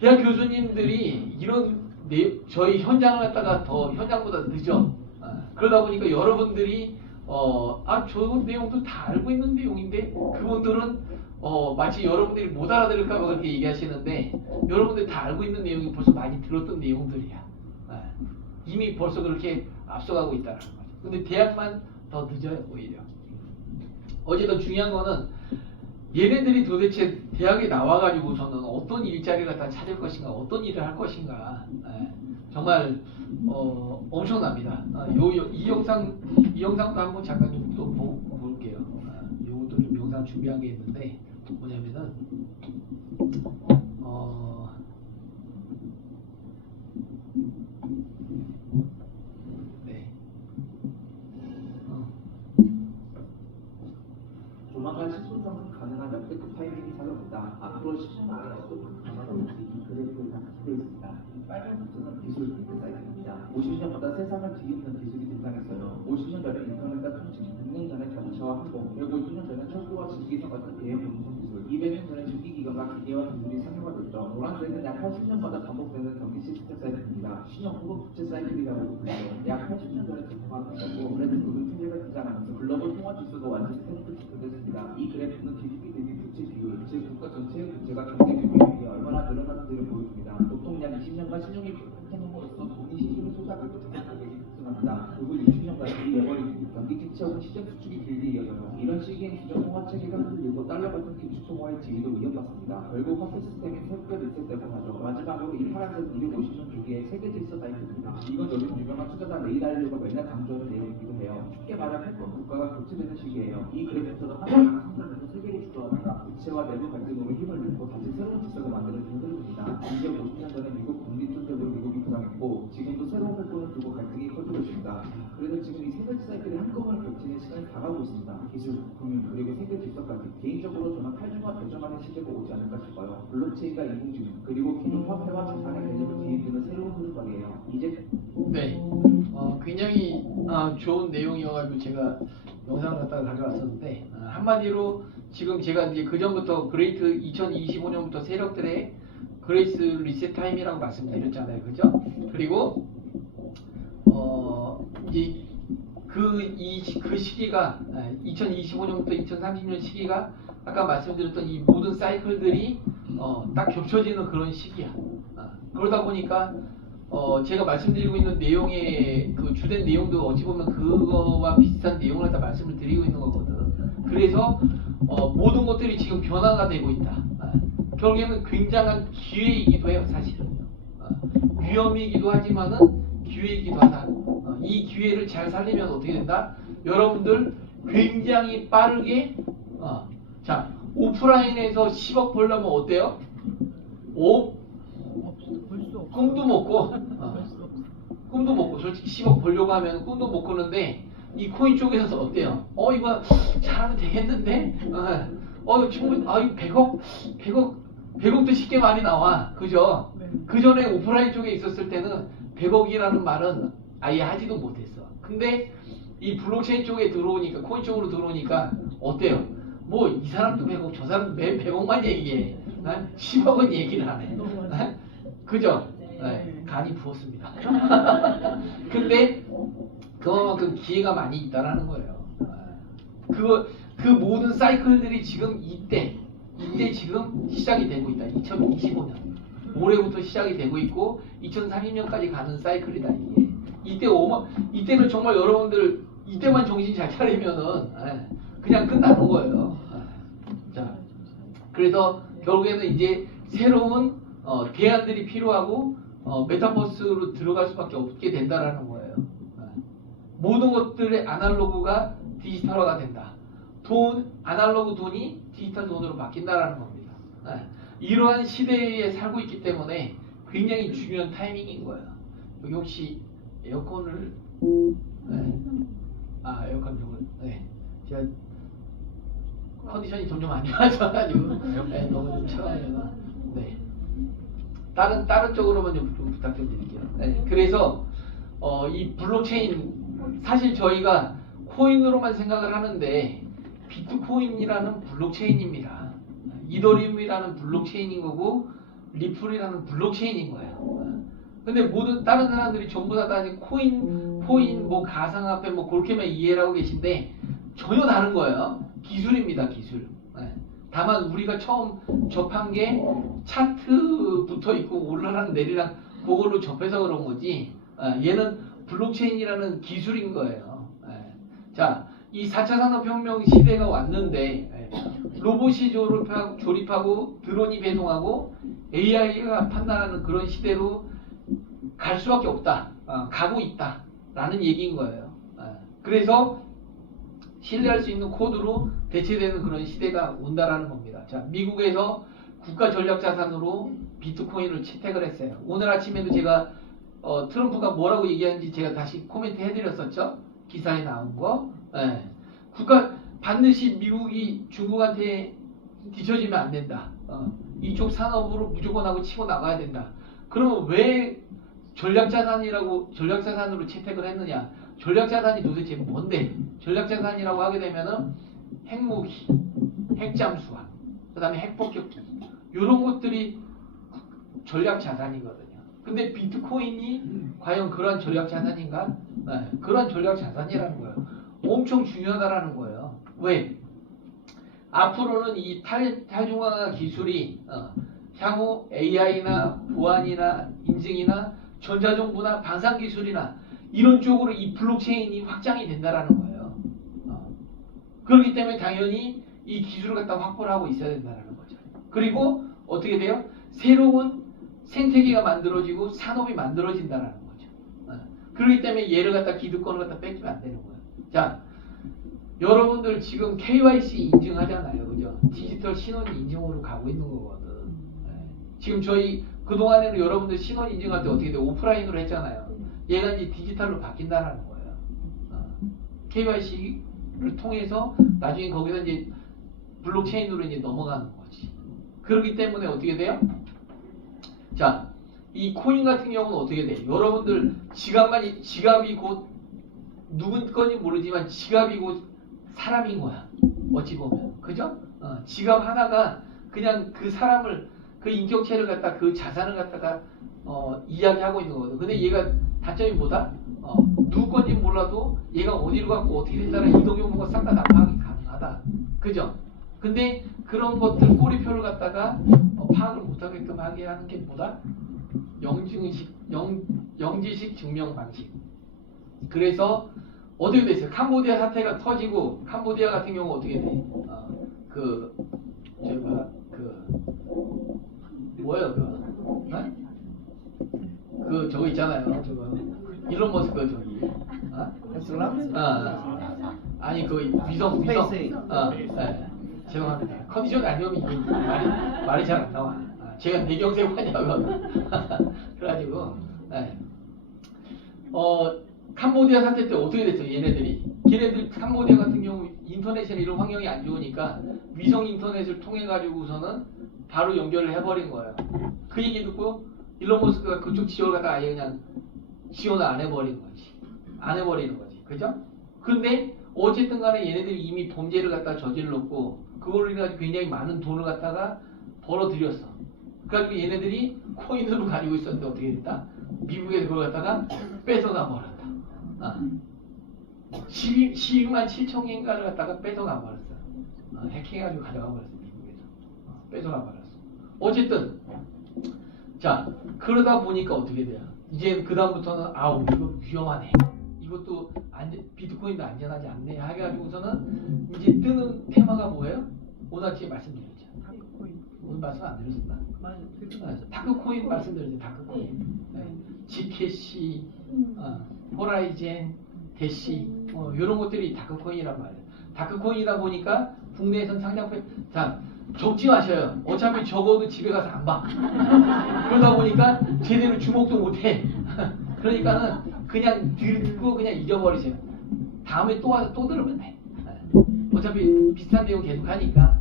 대학 교수님들이 이런 저희 현장을 갖다가 더 현장보다 늦어. 그러다 보니까 여러분들이 저 내용도 다 알고 있는 내용인데 그분들은 마치 여러분들이 못 알아들을까 봐 그렇게 얘기하시는데 여러분들이 다 알고 있는 내용이 벌써 많이 들었던 내용들이야. 이미 벌써 그렇게 앞서가고 있다는 거죠. 근데 대학만 더 늦어요, 오히려. 어쨌든 중요한 거는 얘네들이 도대체 대학에 나와가지고서는 어떤 일자리를 다 찾을 것인가, 어떤 일을 할 것인가, 정말 엄청납니다. 이 영상도 한번 잠깐 좀 또 볼게요. 요것도 좀 영상 준비한 게 있는데 뭐냐면은 조만간 10분 정도 가능한 역대급 타이밍이 찾아온다. 앞으로 10년 안에 어떤 변화가 올지 이 그래프를 다 그리고 있습니다. 이 빨간 부분은 기술 링크 사이트입니다. 50년보다 세상을 뒤집는 기술이 등장했어요. 50년 전에 인터넷과 통신, 100년 전에 전차와 항공, 150년 전에 철도와 지식기술 같은 대형 운송 기술, 200년 전에 전기기관과 기계와 기술이 상용화 됐죠. 노란색은 약 80년마다 반복되는 경기 시스템 사이클입니다. 신형 후보 부채 사이클이라고 불리죠. 약 80년 전에 전통화가 됐고, 그래도 그 체계가 등장하면서 글로벌 통화 지수가 완전히 테스트 됐습니다. 이 그래프는 GDP 대비 부채 비율, 즉 국가 전체의 부채가 경제 규모에 얼마나 늘어나는지를 보여줍니다. 보통 약 20년간 신용이 평행함으로써 돈이 시중에 쏟아지고 정책 가격이 급등합니다. 그후 60년간 이 레버리지, 경기 침체 혹은 시장 수축이 길게 이어져요. 이런 시기엔 주정 통화 체계가 흔들리고 달러 같은 기축 통화의 지위도 위협받습니다. 결국 화폐 시스템이 새롭게 리셋되고 하죠. 마지막으로 이 파란색 250년 주기의 세계 질서 사이클입니다. 이건 요즘 유명한 투자자 레이 달리오가 맨날 강조하는 내용이기도 해요. 쉽게 말하면 패권 국가가 교체되는 시기예요. 이 그래프처럼 하나하나 성장해서 세계를 주도하다가 부채와 내부 갈등으로 힘을 잃고 다시 새로운 질서가 만들어지는 흐름입니다. 250년 전에 미국 독립전쟁으로 미국이 부상했고 지금도 새로운 패권을 두고 갈등이 커지고 있습니다. 그래서 지금 이 세 가지 사이클이 한꺼번에 겹치는 시간이 다가오고 있습니다. 기술, 금융, 그리고 세계 질서까지. 개인적으로 저는 탈중화 대전환의 시대가 오지 않을까 싶어요. 블록체인과 인공지능, 그리고 기능 화폐와 자산의 개념을 뒤흔드는 새로운 흐름이에요. 이제 네, 굉장히 좋은 내용이어가지고 제가 영상을 갖다가 가져왔었는데 한마디로 지금 제가 이제 그 전부터 그레이트 2025년부터 세력들의 그레이스 리셋 타임이라고 말씀드렸잖아요, 그죠? 그리고 이제 그 시기가 2025년부터 2030년 시기가 아까 말씀드렸던 이 모든 사이클들이 딱 겹쳐지는 그런 시기야. 그러다 보니까 제가 말씀드리고 있는 내용의 그 주된 내용도 어찌 보면 그거와 비슷한 내용을 갖다 말씀을 드리고 있는 거거든. 그래서 모든 것들이 지금 변화가 되고 있다. 결국에는 굉장한 기회이기도 해요, 사실은. 위험이기도 하지만은 기회이기도 하다. 이 기회를 잘 살리면 어떻게 된다? 여러분들 굉장히 빠르게 자, 오프라인에서 10억 벌려면 어때요? 꿈도 먹고 솔직히 10억 벌려고 하면 꿈도 못 꾸는데 이 코인 쪽에서 어때요? 이거 잘하면 되겠는데? 충분히 100억도 쉽게 많이 나와. 그죠? 그 전에 오프라인 쪽에 있었을 때는 100억이라는 말은 아예 하지도 못했어. 근데 이 블록체인 쪽에 들어오니까, 코인 쪽으로 들어오니까 어때요? 뭐 이 사람도 100억, 저 사람도 매 100억만 얘기해. 10억은 얘기를 안 해. 그죠? 네, 간이 부었습니다. 근데 그만큼 기회가 많이 있다라는 거예요. 그 모든 사이클들이 지금 이때 지금 시작이 되고 있다. 2025년 올해부터 시작이 되고 있고 2030년까지 가는 사이클이다 이게. 이때는 정말 여러분들 이때만 정신 잘 차리면은 그냥 끝나는 거예요. 자, 그래서 결국에는 이제 새로운 대안들이 필요하고 메타버스로 들어갈 수밖에 없게 된다라는 거예요. 모든 것들의 아날로그가 디지털화가 된다. 아날로그 돈이 디지털 돈으로 바뀐다라는 겁니다. 이러한 시대에 살고 있기 때문에 굉장히 중요한 타이밍인 거예요. 여기 혹시 에어컨을 에어컨 좀 제가 컨디션이 점점 안 좋아져가지고 너무 좀 차가워요. 다른 쪽으로만 좀 부탁 좀 드릴게요. 그래서 이 블록체인 사실 저희가 코인으로만 생각을 하는데 비트코인이라는 블록체인입니다. 이더리움이라는 블록체인인 거고 리플이라는 블록체인인 거예요. 근데 모든 다른 사람들이 전부 다 아직 코인 뭐 가상화폐 뭐 그렇게만 이해를 하고 계신데 전혀 다른 거예요. 기술입니다, 기술. 다만 우리가 처음 접한 게 차트 붙어 있고 올라랑 내리랑 그걸로 접해서 그런 거지. 얘는 블록체인이라는 기술인 거예요. 자, 이 4차 산업혁명 시대가 왔는데 로봇이 조립하고 드론이 배송하고 AI가 판단하는 그런 시대로 갈 수밖에 없다. 가고 있다. 라는 얘기인 거예요. 그래서 신뢰할 수 있는 코드로 대체되는 그런 시대가 온다라는 겁니다. 자, 미국에서 국가 전략 자산으로 비트코인을 채택을 했어요. 오늘 아침에도 제가 트럼프가 뭐라고 얘기하는지 제가 다시 코멘트 해드렸었죠. 기사에 나온 거. 국가 반드시 미국이 중국한테 뒤처지면 안 된다. 이쪽 산업으로 무조건 하고 치고 나가야 된다. 그러면 왜 전략자산으로 채택을 했느냐? 전략자산이 도대체 뭔데? 전략자산이라고 하게 되면은 핵무기, 핵잠수함, 그 다음에 핵폭격기 이런 것들이 전략자산이거든요. 근데 비트코인이 과연 그러한 전략자산인가? 그러한 전략자산이라는 거예요. 엄청 중요하다라는 거예요. 왜? 앞으로는 이 탈중앙화 기술이 향후 AI나 보안이나 인증이나 전자정부나 방산기술이나 이런 쪽으로 이 블록체인이 확장이 된다라는 거예요. 그렇기 때문에 당연히 이 기술을 갖다 확보를 하고 있어야 된다는 거죠. 그리고 어떻게 돼요? 새로운 생태계가 만들어지고 산업이 만들어진다는 거죠. 그렇기 때문에 얘를 갖다 기득권을 갖다 뺏기면 안 되는 거예요. 자, 여러분들 지금 KYC 인증하잖아요. 그죠? 디지털 신원 인증으로 가고 있는 거거든. 지금 저희 그동안에는 여러분들 신원 인증할 때 어떻게 돼? 오프라인으로 했잖아요. 얘가 이제 디지털로 바뀐다는 거예요. KYC를 통해서 나중에 거기서 이제 블록체인으로 이제 넘어가는 거지. 그렇기 때문에 어떻게 돼요? 자, 이 코인 같은 경우는 어떻게 돼? 여러분들 지갑이 곧 누군 건지 모르지만 지갑이 곧 사람인 거야. 어찌 보면. 그죠? 지갑 하나가 그냥 그 사람을 그 인격체를 갖다 그 자산을 갖다가 이야기하고 있는 거거든. 근데 얘가 단점이 뭐다? 누구 건지 몰라도 얘가 어디로 갔고 어떻게 된다는 이동 경로가 싹 다 파악이 가능하다. 그죠? 근데 그런 것들 꼬리표를 갖다가 파악을 못하게끔 하게 하는 게 뭐다? 영지식 증명 방식. 그래서 어떻게 됐어요? 캄보디아 사태가 터지고 캄보디아 같은 경우 어떻게 돼? 저거 있잖아요. 저거 일론 머스크 저기. 아니 그 위성. 죄송합니다. 컨디션 안 좋으면 말이 잘 안 나와. 제가 뇌경색환이거든. 그래가지고 캄보디아 사태 때 어떻게 됐어요? 걔네들 캄보디아 같은 경우 인터넷이나 이런 환경이 안 좋으니까 위성 인터넷을 통해 가지고서는 바로 연결을 해버린 거예요. 그 얘기 듣고 일론 머스크가 그쪽 지역을 갖다가 아예 그냥 지원을 안 해버리는 거지. 그죠? 근데 어쨌든 간에 얘네들이 이미 범죄를 갖다 저질렀고 그걸로 인해서 굉장히 많은 돈을 갖다가 벌어들였어. 그래가지고 얘네들이 코인으로 가지고 있었는데 어떻게 됐다? 미국에서 그걸 갖다가 뺏어가 버렸다. 12만 7천 개인가를 갖다가 뺏어가 버렸어. 해킹해가지고 가져가 버렸어. 미국에서. 뺏어가 버렸어. 어쨌든 자, 그러다 보니까 어떻게 돼요? 이제 그 다음부터는 아우 이거 위험하네. 이것도 비트코인도 안전하지 않네. 해가지고서는 이제 뜨는 테마가 뭐예요? 오늘 아침에 말씀드렸죠. 다크코인. 오늘 말씀 안 드렸었나? 맞아. 다크코인 말씀드렸죠. 다크코인. 네. 지캐시, 호라이젠, 대시 이런 것들이 다크코인이란 말이에요. 다크코인이다 보니까 국내에선 상장표 자 적지 마셔요. 어차피 적어도 집에 가서 안 봐. 그러다 보니까 제대로 주목도 못해. 그러니까는 그냥 듣고 그냥 잊어버리세요. 다음에 또 와서 또 들으면 돼. 어차피 비슷한 내용 계속 하니까.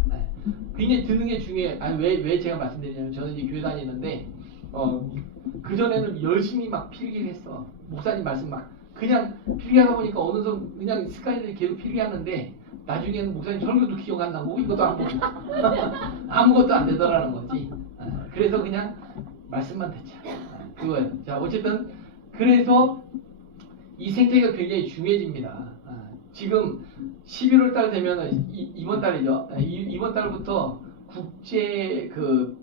굉장히 듣는 게 중요해요. 아니 왜 제가 말씀드리냐면 저는 이제 교회 다니는데 그 전에는 열심히 막 필기를 했어. 목사님 말씀 막 그냥 필기하다 보니까 어느 정도 그냥 습관이 계속 필기하는데 나중에는 목사님 설교도 기억 안 나고 이것도 안 보고 아무것도 안 되더라는 거지. 그래서 그냥 말씀만 듣자. 그거예요. 자 어쨌든 그래서 이 생태계가 굉장히 중요해집니다. 지금 11월 달 되면은 이번 달이죠. 이번 달부터 국제 그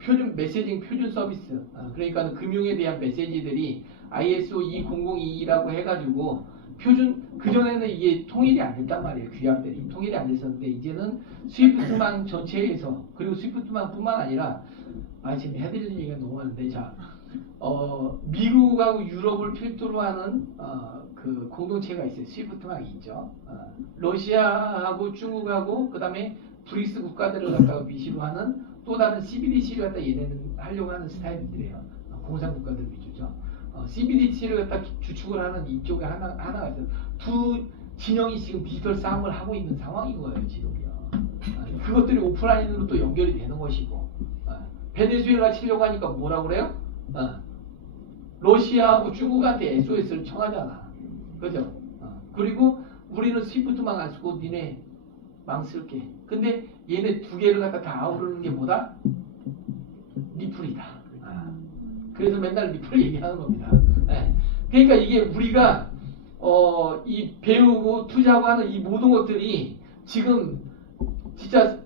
표준 메시징 표준 서비스 그러니까 금융에 대한 메시지들이 ISO 20022라고 해가지고 표준 그 전에는 이게 통일이 안 됐단 말이에요. 규약들이 통일이 안 됐었는데 이제는 스위프트망 전체에서 그리고 스위프트망뿐만 아니라 지금 해드릴 얘기가 너무 많은데 자 미국하고 유럽을 필두로 하는 그 공동체가 있어요. 스위프트망이 있죠. 러시아하고 중국하고 그다음에 브릭스 국가들을 갖다가 위시로 하는 또 다른 CBDC를 갖다 얘네는 하려고 하는 스타일들이에요. 공산 국가들 위주죠. CBDC를 갖다 주축을 하는 이쪽에 하나가 있어요. 두 진영이 지금 디지털 싸움을 하고 있는 상황인 거예요. 지금요. 그것들이 오프라인으로 또 연결이 되는 것이고 베네수엘라 치려고 하니까 뭐라고 그래요? 러시아하고 중국한테 SOS를 청하잖아. 그죠? 그리고 우리는 스위프트만 안 쓰고 니네 망 쓸게. 근데 얘네 두 개를 갖다 다 아우르는 게 뭐다? 리플이다. 그래서 맨날 리플을 얘기하는 겁니다. 그러니까 이게 우리가 이 배우고 투자하고 하는 이 모든 것들이 지금 진짜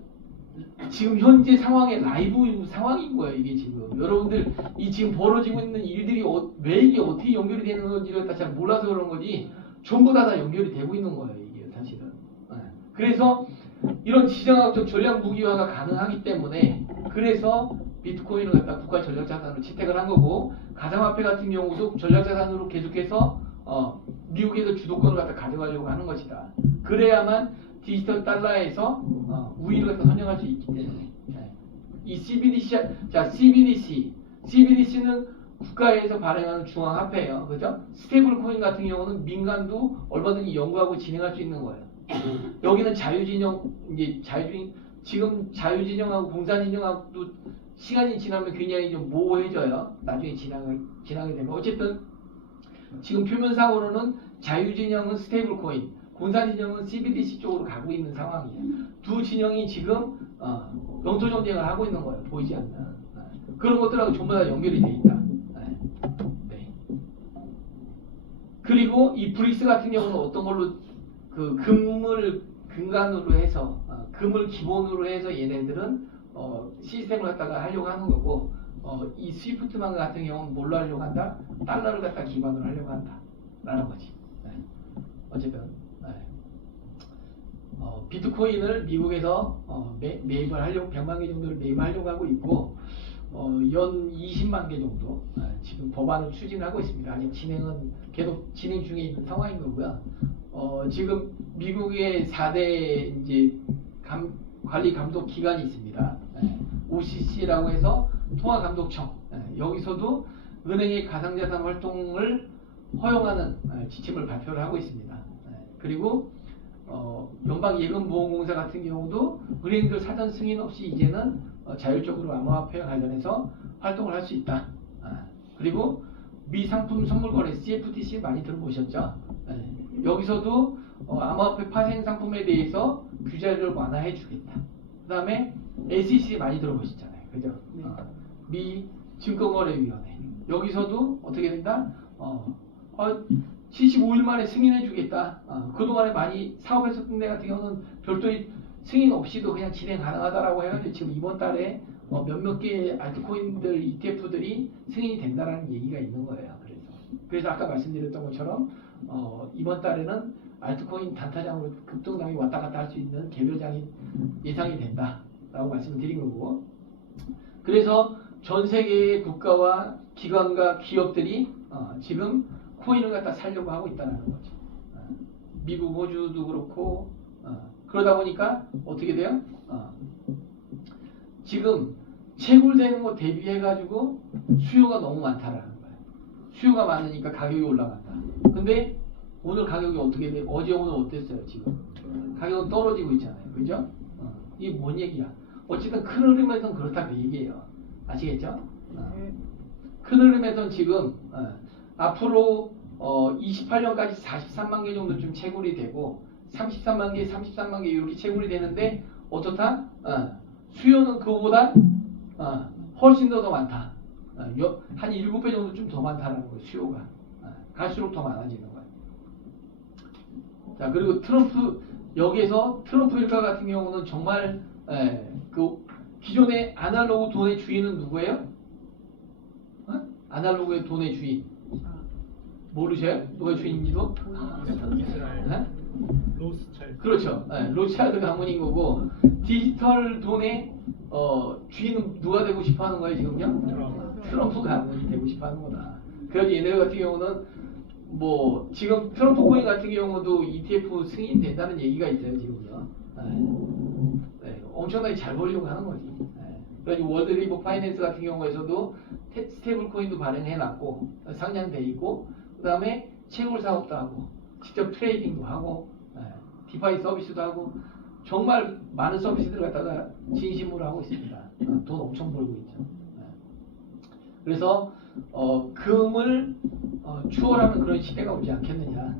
지금 현재 상황의 라이브 상황인 거예요. 이게 지금 여러분들 이 지금 벌어지고 있는 일들이 왜 이게 어떻게 연결이 되는 건지를 다 잘 몰라서 그런 거지 전부 다 연결이 되고 있는 거예요. 이게 사실은. 그래서 이런 지정학적 전략 무기화가 가능하기 때문에 그래서 비트코인을 갖다 국가 전략자산으로 채택을 한 거고 가상화폐 같은 경우도 전략자산으로 계속해서 미국에서 주도권을 갖다 가져가려고 하는 것이다. 그래야만 디지털 달러에서 우위를 갖다 선정할 수 있기 때문에 이 CBDC는 국가에서 발행하는 중앙화폐예요. 그죠? 스테이블 코인 같은 경우는 민간도 얼마든지 연구하고 진행할 수 있는 거예요. 여기는 자유진영 지금 자유진영하고 공산진영하고도 시간이 지나면 굉장히 좀 모호해져요. 나중에 지나게 되면 어쨌든 지금 표면상으로는 자유진영은 스테이블 코인, 공산진영은 CBDC 쪽으로 가고 있는 상황이에요. 두 진영이 지금 영토 전쟁을 하고 있는 거예요. 보이지 않나? 그런 것들하고 전부 다 연결이 돼 있다. 네. 그리고 이 브릭스 같은 경우는 어떤 걸로 그 금을 근간으로 해서 금을 기본으로 해서 얘네들은 시스템을 갖다가 하려고 하는 거고 이 스위프트망 같은 경우는 뭘로 하려고 한다? 달러를 갖다 기반으로 하려고 한다 라는 거지. 어쨌든 비트코인을 미국에서 매입을 하려고 100만 개 정도를 매입하려고 하고 있고 연 20만 개 정도 지금 법안을 추진하고 있습니다. 아직 계속 진행 중에 있는 상황인 거고요. 지금 미국의 4대 이제 관리 감독 기관이 있습니다. OCC라고 해서 통화감독청. 여기서도 은행의 가상자산 활동을 허용하는 지침을 발표를 하고 있습니다. 그리고 연방예금보험공사 같은 경우도 은행들 사전 승인 없이 이제는 자율적으로 암호화폐와 관련해서 활동을 할 수 있다. 그리고 미상품 선물거래 CFTC 많이 들어보셨죠? 여기서도 암호화폐 파생 상품에 대해서 규제를 완화해 주겠다. 그 다음에 SEC 많이 들어보셨잖아요. 그죠? 미 증권거래위원회. 여기서도 어떻게 된다? 75일 만에 승인해 주겠다. 그동안에 많이 사업했었던 데 같은 경우는 별도의 승인 없이도 그냥 진행 가능하다라고 해가지고 지금 이번 달에 몇몇 개의 알트코인들 ETF들이 승인이 된다라는 얘기가 있는 거예요. 그래서 아까 말씀드렸던 것처럼 이번 달에는 알트코인 단타장으로 급등락이 왔다 갔다 할 수 있는 개별장이 예상이 된다라고 말씀을 드린 거고, 그래서 전 세계의 국가와 기관과 기업들이 지금 코인을 갖다 살려고 하고 있다는 거죠. 미국, 호주도 그렇고 그러다 보니까 어떻게 돼요? 지금 채굴되는 거 대비해 가지고 수요가 너무 많다라는 거예요. 수요가 많으니까 가격이 올라간다. 근데 오늘 가격이 어떻게 돼? 어제 오늘 어땠어요? 지금 가격은 떨어지고 있잖아요. 그죠? 이게 뭔 얘기야? 어쨌든 큰 흐름에선 그렇다 그 얘기예요. 아시겠죠? 큰 흐름에선 지금 앞으로 28년까지 43만 개 정도 좀 채굴이 되고 33만 개 이렇게 채굴이 되는데 어떻다? 수요는 그거보다 훨씬 더 많다. 한 7배 정도 좀 더 많다는 거예요. 수요가 갈수록 더 많아지는 거예요. 자, 그리고 여기에서 트럼프 일가 같은 경우는 정말 그 기존의 아날로그 돈의 주인은 누구예요? 아날로그의 돈의 주인 모르셔요? 누가 주인인지도? 로스차일드. 그렇죠. 로스차일드 가문인 거고, 디지털 돈의 주인은 누가 되고 싶어 하는 거예요, 지금요? 트럼프 가문이 되고 싶어 하는 거다. 그래서 얘네 같은 경우는 뭐 지금 트럼프 코인 같은 경우도 ETF 승인된다는 얘기가 있어요, 지금요. 엄청나게 잘 벌려고 하는 거지. 그래서 월드 리버 파이낸스 같은 경우에서도 스테이블 코인도 발행해 놨고 상장돼 있고, 그 다음에 채굴 사업도 하고 직접 트레이딩도 하고 디파이 서비스도 하고 정말 많은 서비스들을 갖다가 진심으로 하고 있습니다. 돈 엄청 벌고 있죠. 그래서 금을 추월하는 그런 시대가 오지 않겠느냐.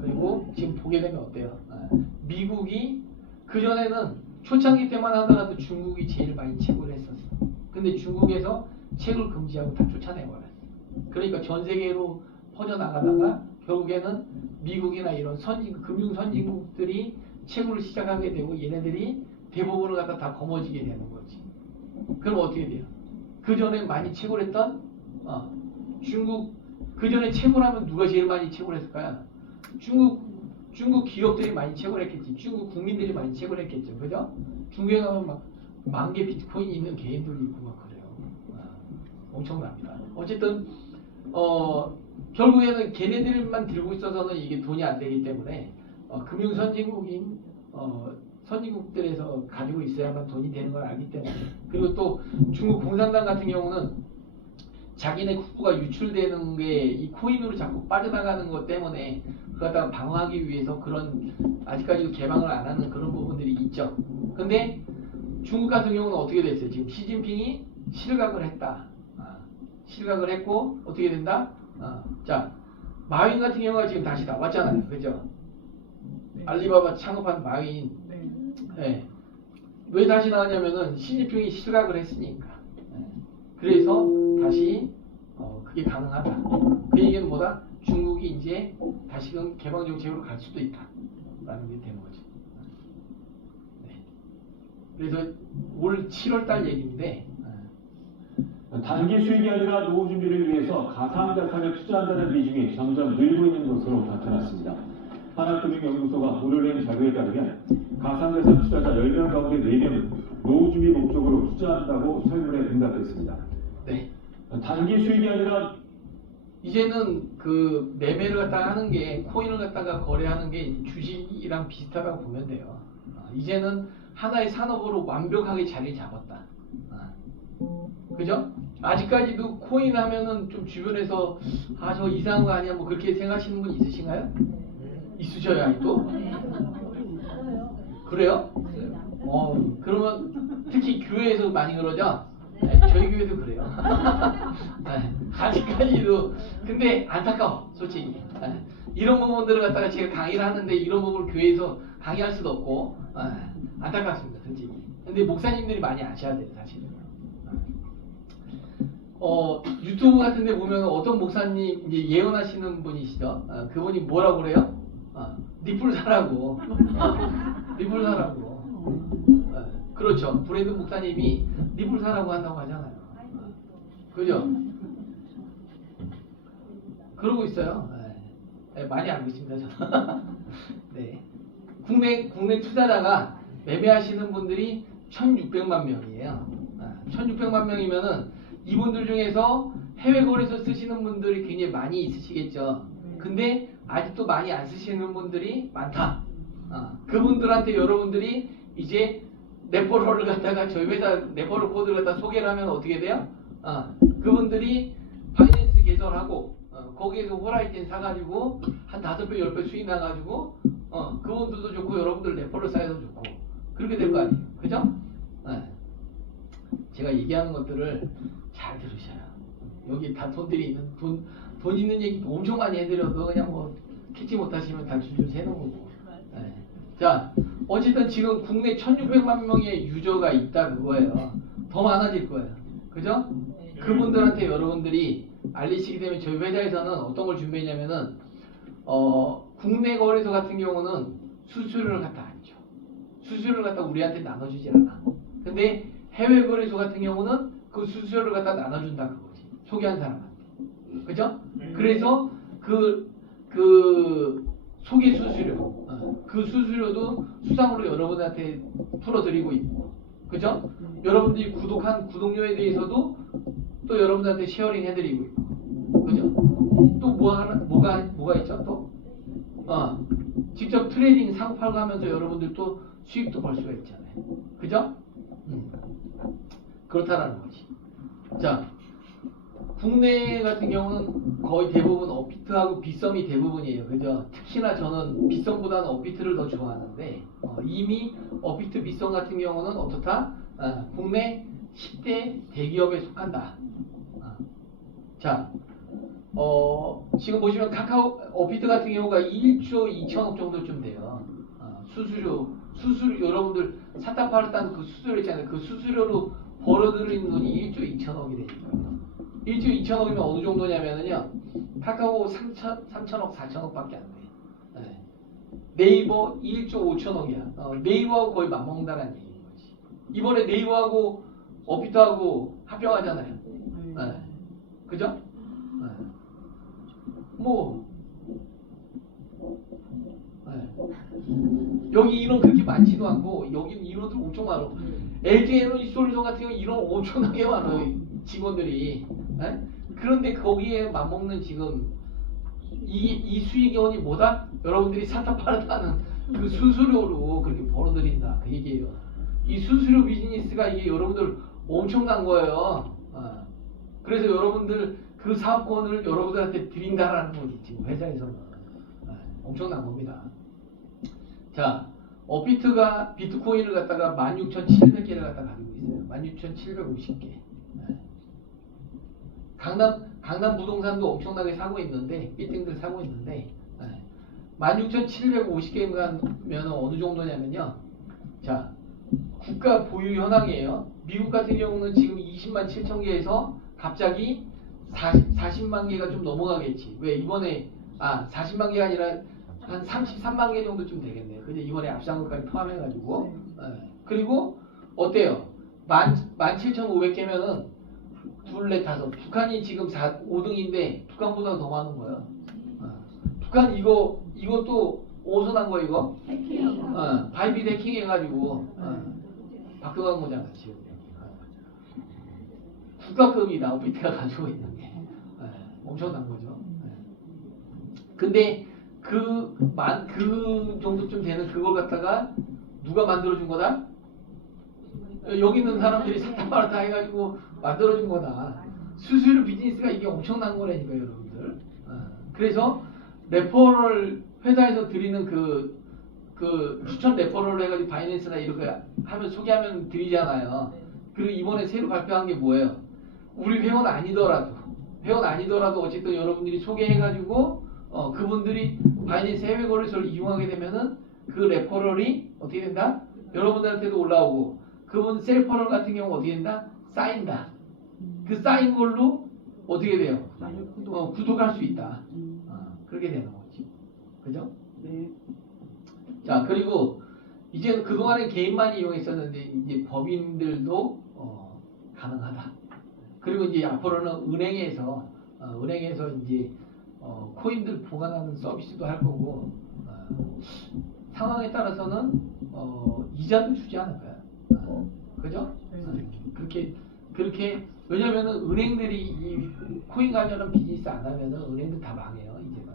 그리고 지금 보게 되면 어때요? 미국이 그전에는 초창기 때만 하더라도 중국이 제일 많이 채굴을 했었어. 근데 중국에서 채굴 금지하고 다 쫓아내버렸어. 그러니까 전 세계로 퍼져나가다가 결국에는 미국이나 이런 금융 선진국들이 채굴을 시작하게 되고 얘네들이 대부분을 갖다 다 거머쥐게 되는 거지. 그럼 어떻게 돼요? 그 전에 많이 채굴했던 중국, 그 전에 채굴하면 누가 제일 많이 채굴했을까요? 중국 기업들이 많이 채굴했겠지. 중국 국민들이 많이 채굴했겠죠. 그죠? 중국에 가면 막 10,000개 비트코인이 있는 개인들이 있고 막 그래요. 엄청납니다. 어쨌든 결국에는 걔네들만 들고 있어서는 이게 돈이 안 되기 때문에 금융 선진국인 선진국들에서 가지고 있어야만 돈이 되는 걸 알기 때문에, 그리고 또 중국 공산당 같은 경우는 자기네 국부가 유출되는 게 이 코인으로 자꾸 빠져나가는 것 때문에 그걸 갖다가 방어하기 위해서 그런 아직까지도 개방을 안 하는 그런 부분들이 있죠. 근데 중국 같은 경우는 어떻게 됐어요? 지금 시진핑이 실각을 했다. 실각을 했고 어떻게 된다? 자, 마윈 같은 경우가 지금 다시 나왔잖아요. 그죠? 알리바바 창업한 마윈. 네. 왜 다시 나왔냐면은 시진핑이 실각을 했으니까. 그래서 다시 그게 가능하다. 그 얘기는 뭐다? 중국이 이제 다시금 개방 정책으로 갈 수도 있다. 라는 게 되는 거죠. 네. 그래서 올 7월 달 얘기인데, 단기 수익이 아니라 노후 준비를 위해서 가상자산에 투자한다는 비중이 점점 늘고 있는 것으로 나타났습니다. 하나금융연구소가 오늘 낸 자료에 따르면 가상자산 투자자 10명 가운데 4명은 노후 준비 목적으로 투자한다고 설문에 응답했습니다. 네. 단기 수익이 아니라 이제는 그 매매를 갖다가 하는 게, 코인을 갖다가 거래하는 게 주식이랑 비슷하다고 보면 돼요. 이제는 하나의 산업으로 완벽하게 자리 잡았다. 그죠? 아직까지도 코인 하면은 좀 주변에서 저 이상한 거 아니야 뭐 그렇게 생각하시는 분 있으신가요? 있으셔요, 아직도? 그래요? 그러면 특히 교회에서 많이 그러죠? 네, 저희 교회도 그래요. 네, 아직까지도. 근데 안타까워, 솔직히. 네, 이런 부분들을 갖다가 제가 강의를 하는데 이런 부분을 교회에서 강의할 수도 없고, 안타깝습니다, 솔직히. 근데 목사님들이 많이 아셔야 돼요, 사실은. 유튜브 같은 데 보면 어떤 목사님 이제 예언하시는 분이시죠? 그분이 뭐라고 그래요? 리플 사라고. 리플 사라고. 그렇죠. 브랜드 목사님이 립을 사라고 한다고 하잖아요. 그죠? 그러고 있어요. 많이 알고 있습니다, 저는. 네. 국내 투자자가 매매하시는 분들이 1,600만 명이에요. 1,600만 명이면은 이분들 중에서 해외 거래소 쓰시는 분들이 굉장히 많이 있으시겠죠. 근데 아직도 많이 안 쓰시는 분들이 많다. 그분들한테 여러분들이 이제 레퍼럴을 갖다가 저희 회사 레퍼럴 코드를 갖다 소개를 하면 어떻게 돼요? 그분들이 바이낸스 개설하고 거기에서 호라이즌 사가지고 한 5배, 10배 수익 나가지고 그분들도 좋고 여러분들 레퍼럴 쌓여서 좋고 그렇게 될 거 아니에요. 그죠? 제가 얘기하는 것들을 잘 들으셔요. 여기 다 돈들이 있는 돈 있는 얘기 엄청 많이 해드려도 그냥 뭐 캐치 못하시면 다 줄줄 세는 거고. 자, 어쨌든 지금 국내 1,600만 명의 유저가 있다 그거예요. 더 많아질 거예요. 그죠? 그분들한테 여러분들이 알리시게 되면 저희 회사에서는 어떤 걸 준비했냐면은 국내 거래소 같은 경우는 수수료를 갖다 안 줘. 수수료를 갖다 우리한테 나눠주지 않아. 근데 해외 거래소 같은 경우는 그 수수료를 갖다 나눠준다 그거지. 소개한 사람한테. 그죠? 그래서 그 소개 수수료, 그 수수료도 수당으로 여러분한테 풀어드리고 있고, 그죠? 여러분들이 구독한 구독료에 대해서도 또 여러분들한테 쉐어링 해드리고 있고, 그죠? 또 뭐가 있죠? 또 직접 트레이딩 사고 팔고 하면서 여러분들도 수익도 벌 수가 있잖아요, 그죠? 그렇다라는 거지. 자, 국내 같은 경우는 거의 대부분 업비트하고 빗썸이 대부분이에요. 그죠? 특히나 저는 빗썸보다는 업비트를 더 좋아하는데 이미 업비트 빗썸 같은 경우는 어떻다? 국내 10대 대기업에 속한다. 자, 지금 보시면 카카오 업비트 같은 경우가 1조 2천억 정도쯤 돼요. 수수료 여러분들 샀다 팔았다는 그 수수료 있잖아요. 그 수수료로 벌어들이는 돈이 1조 2천억이 되니까요. 1조 2천억이면 어느 정도냐면은요, 카카오 3천억 4천억밖에 안 돼. 네이버 1조 5천억이야. 네이버하고 거의 맞먹는다는 얘기인 거지. 이번에 네이버하고 업비트하고 합병하잖아요. 그죠? 여기 인원 그렇게 많지도 않고 여기는 인원들 엄청 많아. LG 에너지 솔루션 같은 경우 인원 엄청나게 많아요. 직원들이. 그런데 거기에 맞먹는 지금 이 수익원이 뭐다? 여러분들이 샀다 팔았다는 그 수수료로 그렇게 벌어들인다 그 얘기예요. 이 수수료 비즈니스가 이게 여러분들 엄청난 거예요. 그래서 여러분들 그 사업권을 여러분들한테 드린다라는 거지 지금 회사에서는. 엄청난 겁니다. 자, 업비트가 비트코인을 갖다가 16,700개를 갖다가 가지고 있어요. 16,750개. 강남 부동산도 엄청나게 사고 있는데, 빌딩들 사고 있는데, 16,750개면 어느 정도냐면요. 자, 국가 보유 현황이에요. 미국 같은 경우는 지금 20만 7천 개에서 갑자기 40만 개가 좀 넘어가겠지. 왜 이번에 40만 개가 아니라 한 33만 개 정도쯤 되겠네요. 근데 이번에 앞선 것까지 포함해가지고. 그리고 어때요? 17,500개면은 둘, 넷, 다섯. 북한이 지금 5등인데 북한보다 더 많은 거예요. 북한 이것도 어디서 난 거야 이거? 바이빗 해킹 해가지고 박근혜 모장 지금 국가급이다. 업비트가 가지고 있는 게 엄청난 거죠. 근데 그 정도쯤 되는 그걸 갖다가 누가 만들어준 거다? 여기 있는 사람들이 샀다 팔았다 해가지고 만들어준 거다. 수수료 비즈니스가 이게 엄청난 거라니까 여러분들. 그래서 레퍼럴 회사에서 드리는 그 추천 레퍼럴 해가지고 바이낸스나 이렇게 하면 소개하면 드리잖아요. 그리고 이번에 새로 발표한 게 뭐예요? 우리 회원 아니더라도 어쨌든 여러분들이 소개해가지고 그분들이 바이낸스 해외 거래소를 이용하게 되면은 그 레퍼럴이 어떻게 된다? 여러분들한테도 올라오고 그분 셀퍼럴 같은 경우 어떻게 된다? 쌓인다. 그 쌓인 걸로 어떻게 돼요? 구독할 수 있다. 그렇게 되는 거지. 그죠? 네. 자, 그리고 이제는 그동안에 개인만 이용했었는데 이제 법인들도 가능하다. 그리고 이제 앞으로는 은행에서 이제 코인들 보관하는 서비스도 할 거고 상황에 따라서는 이자도 주지 않을까요? 그죠? 그렇게 왜냐면은 은행들이 이 코인 관련한 비즈니스 안 하면은 은행들 다 망해요 이제는.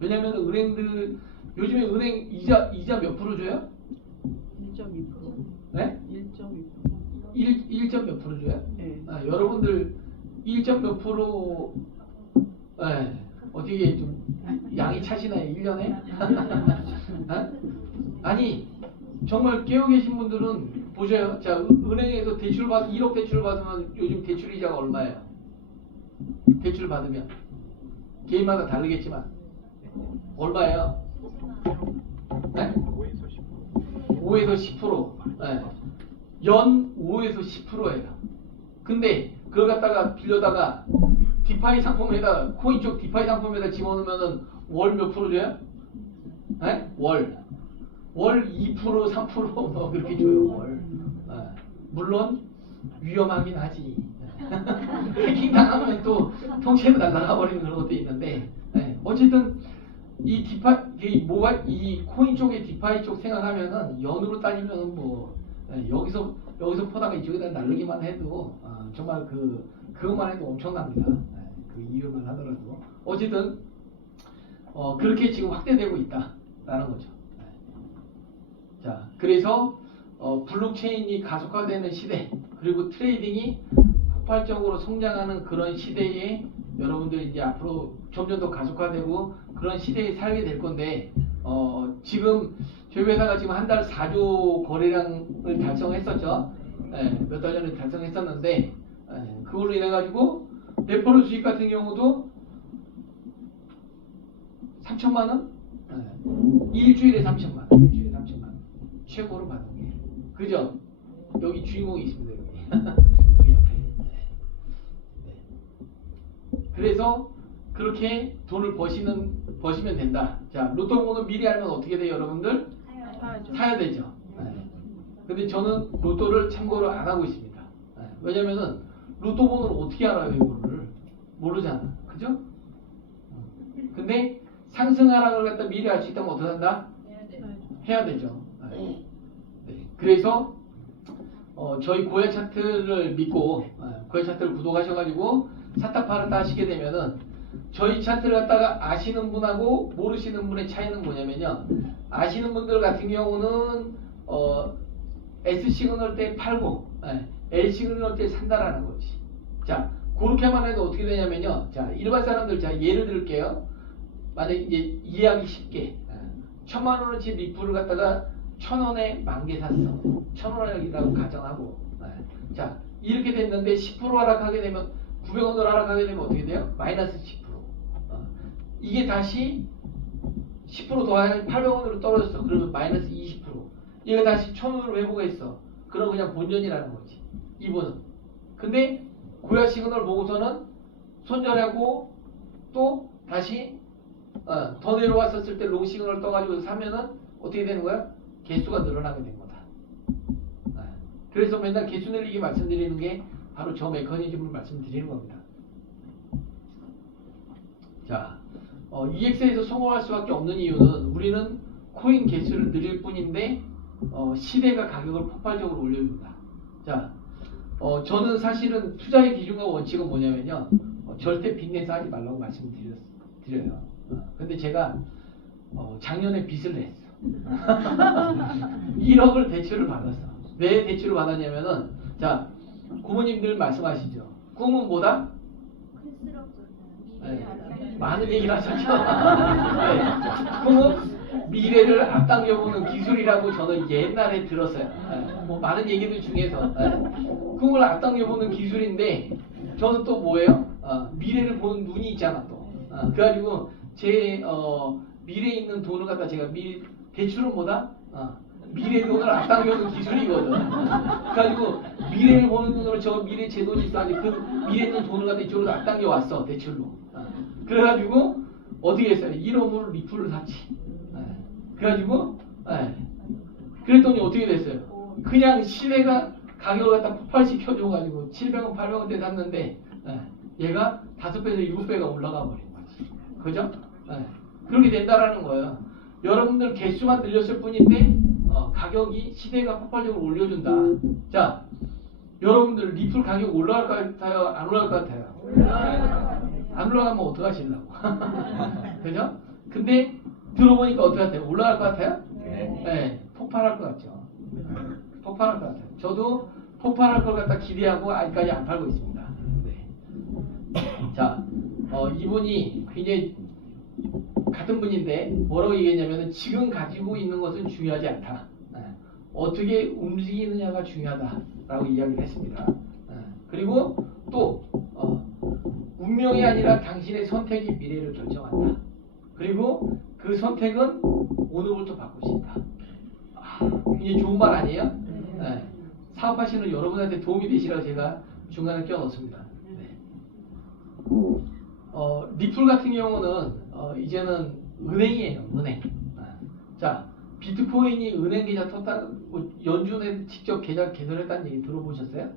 왜냐면은 은행들 요즘에 은행 이자 몇 프로 줘요? 1.2%. 네? 1.2%. 1점 몇 프로 줘요? 네. 여러분들 1점 몇 프로 어떻게 좀 양이 차시나요? 1년에? 아니 정말 깨어 계신 분들은 보셔요. 자, 은행에서 1억 대출 받으면 요즘 대출 이자가 얼마예요? 대출 받으면 개인마다 다르겠지만 얼마예요? 네? 5에서 10%. 네. 연 5에서 10%예요. 근데 그걸 갖다가 빌려다가 디파이 상품에다 코인 쪽 디파이 상품에다 집어넣으면은 월 몇 프로 줘요? 네? 월 2%, 3% 뭐 그렇게 줘요. 월. 물론 위험하긴 하지. 해킹 당하면 또 통째로 날아가 버리는 그런 것도 있는데 어쨌든 이 이 코인 쪽의 디파이 쪽 생각하면은 연으로 따지면 뭐 여기서 퍼다가 이쪽에다 날리기만 해도 정말 그것만 해도 엄청납니다. 그 이유만 하더라도 어쨌든 그렇게 지금 확대되고 있다라는 거죠. 자, 그래서 블록체인이 가속화되는 시대 그리고 트레이딩이 폭발적으로 성장하는 그런 시대에 여러분들이 이제 앞으로 점점 더 가속화되고 그런 시대에 살게 될 건데 지금 저희 회사가 지금 한 달 4조 거래량을 달성했었죠. 몇 달 전에 달성했었는데 그걸로 인해 가지고 레퍼럴 수익 같은 경우도 3천만 원? 일주일에 3천만 원. 최고로 받은 게. 그죠? 여기 주인공이 있습니다. 여기 옆에. 그래서 그렇게 돈을 버시면 된다. 자, 로또 번호 미리 알면 어떻게 돼요, 여러분들? 사야 되죠. 근데 저는 로또를 참고로 안 하고 있습니다. 왜냐면은 로또 번호를 어떻게 알아요, 이거를? 모르잖아. 그죠? 근데 상승 하락을 갖다 미리 알 수 있다면 어떻게 한다? 해야 되죠. 그래서 저희 고야 차트를 믿고 고야 차트를 구독하셔가지고 사타 파르타 하시게 되면은 저희 차트를 갖다가 아시는 분하고 모르시는 분의 차이는 뭐냐면요. 아시는 분들 같은 경우는 S 시그널 때 팔고 L 시그널 때 산다라는 거지. 자, 그렇게만 해도 어떻게 되냐면요. 자, 일반 사람들 자 예를 들게요. 만약에 이제 이해하기 쉽게 1,000만 원어치 리플을 갖다가 1,000원에 10,000개 샀어. 1,000원이라고 가정하고. 자, 이렇게 됐는데 10% 하락하게 되면 900원으로 하락하게 되면 어떻게 돼요? 마이너스 10%. 이게 다시 10% 더하면 800원으로 떨어졌어. 그러면 마이너스 20%. 얘가 다시 1,000원으로 회복했어. 그럼 그냥 본전이라는 거지. 이분은. 근데 고야 시그널 보고서는 손절하고 또 다시 더 내려왔었을 때 롱 시그널 떠가지고 사면은 어떻게 되는 거야? 개수가 늘어나게 된 거다. 그래서 맨날 개수 늘리기 말씀드리는 게 바로 저 메커니즘을 말씀드리는 겁니다. 자, EX에서 성공할 수밖에 없는 이유는 우리는 코인 개수를 늘릴 뿐인데 시대가 가격을 폭발적으로 올려줍니다. 자, 저는 사실은 투자의 기준과 원칙은 뭐냐면요. 절대 빚내서 하지 말라고 말씀드려요. 근데 제가 작년에 빚을 냈어. 1억을 대출을 받았어. 왜 대출을 받았냐면은 자, 고모님들 말씀하시죠. 꿈은 뭐다? 많은 얘기를 하셨죠. 꿈은 미래를 앞당겨보는 기술이라고 저는 옛날에 들었어요. 뭐 많은 얘기들 중에서 꿈을 앞당겨보는 기술인데 저는 또 뭐예요? 미래를 보는 눈이 있잖아 또. 그래가지고 제 미래에 있는 돈을 갖다 제가 대출은 뭐다? 미래 돈을 앞당겨오는 기술이거든. 그래가지고 미래를 보는 눈으로 저 미래 제 돈이 있어. 그 미래 있는 돈을 갖다 이쪽으로 앞당겨 왔어. 대출로. 그래가지고 어떻게 했어요? 1억으로 리플을 샀지. 그래가지고 그랬더니 어떻게 됐어요? 그냥 시내가 가격을 갖다 폭발시켜줘가지고 700원, 800원대 샀는데 얘가 5배에서 7배가 올라가 버린 거지. 그죠? 그렇게 된다라는 거예요. 여러분들 개수만 늘렸을 뿐인데 가격이 시대가 폭발적으로 올려준다. 자, 여러분들 리플 가격 올라갈 것 같아요? 안 올라갈 것 같아요? 안 올라가면 어떡하시려고. 그죠? 근데 들어보니까 어떻게 같아요? 올라갈 것 같아요? 네. 폭발할 것 같죠. 폭발할 것 같아요. 저도 폭발할 것 같다 기대하고 아직까지 안 팔고 있습니다. 네. 자, 이분이 굉장히 같은 분인데 뭐라고 얘기했냐면 지금 가지고 있는 것은 중요하지 않다. 어떻게 움직이느냐가 중요하다라고 이야기를 했습니다. 그리고 또 운명이 아니라 당신의 선택이 미래를 결정한다. 그리고 그 선택은 오늘부터 바꿀 수 있다. 굉장히 좋은 말 아니에요? 사업하시는 여러분한테 도움이 되시라고 제가 중간에 껴넣습니다. 리플 같은 경우는 이제는 은행이에요. 은행. 자, 비트코인이 은행 계좌 떴다고 연준에 직접 계좌 개설했다는 얘기 들어보셨어요?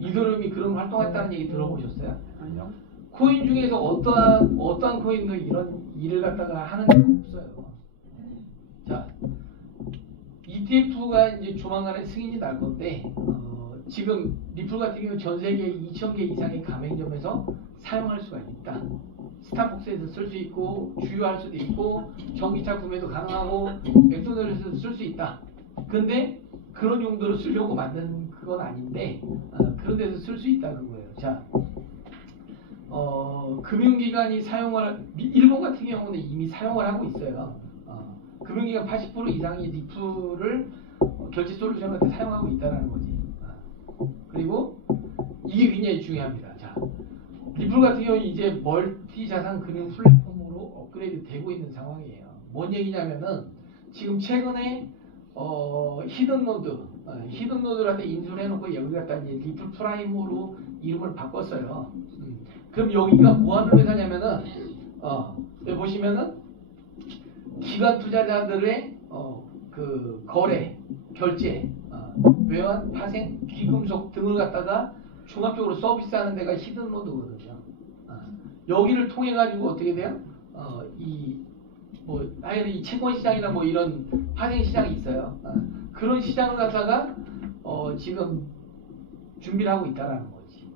이더리움이 그런 활동했다는 얘기 들어보셨어요? 아니요. 코인 중에서 어떠한 코인도 이런 일을 갖다가 하는 게 없어요. 자, ETF가 이제 조만간에 승인이 날 건데 지금 리플 같은 경우 전 세계 2,000개 이상의 가맹점에서 사용할 수가 있다. 스타벅스에서 쓸 수 있고 주유할 수도 있고 전기차 구매도 가능하고 맥도날드에서 쓸 수 있다. 근데 그런 용도로 쓰려고 만든 그건 아닌데 그런 데서 쓸 수 있다는 거예요. 자, 금융기관이 일본 같은 경우는 이미 사용을 하고 있어요. 금융기관 80% 이상이 리플을 결제 솔루션 같은 사용하고 있다는 거지. 그리고 이게 굉장히 중요합니다. 자, 리플 같은 경우 이제 멀티 자산 금융 플랫폼으로 업그레이드 되고 있는 상황이에요. 뭔 얘기냐면은 지금 최근에 히든 노드한테 인수를 해놓고 여기 갖다 이제 리플 프라임으로 이름을 바꿨어요. 그럼 여기가 뭐 하는 회사냐면은 여기 보시면은 기관 투자자들의 그 거래, 결제, 외환, 파생, 귀금속 등을 갖다가 종합적으로 서비스하는 데가 히든 노드거든요. 여기를 통해 가지고 어떻게 돼요? 하여튼 이 채권 시장이나 뭐 이런 파생 시장이 있어요. 그런 시장을 갖다가 지금 준비를 하고 있다라는 거지.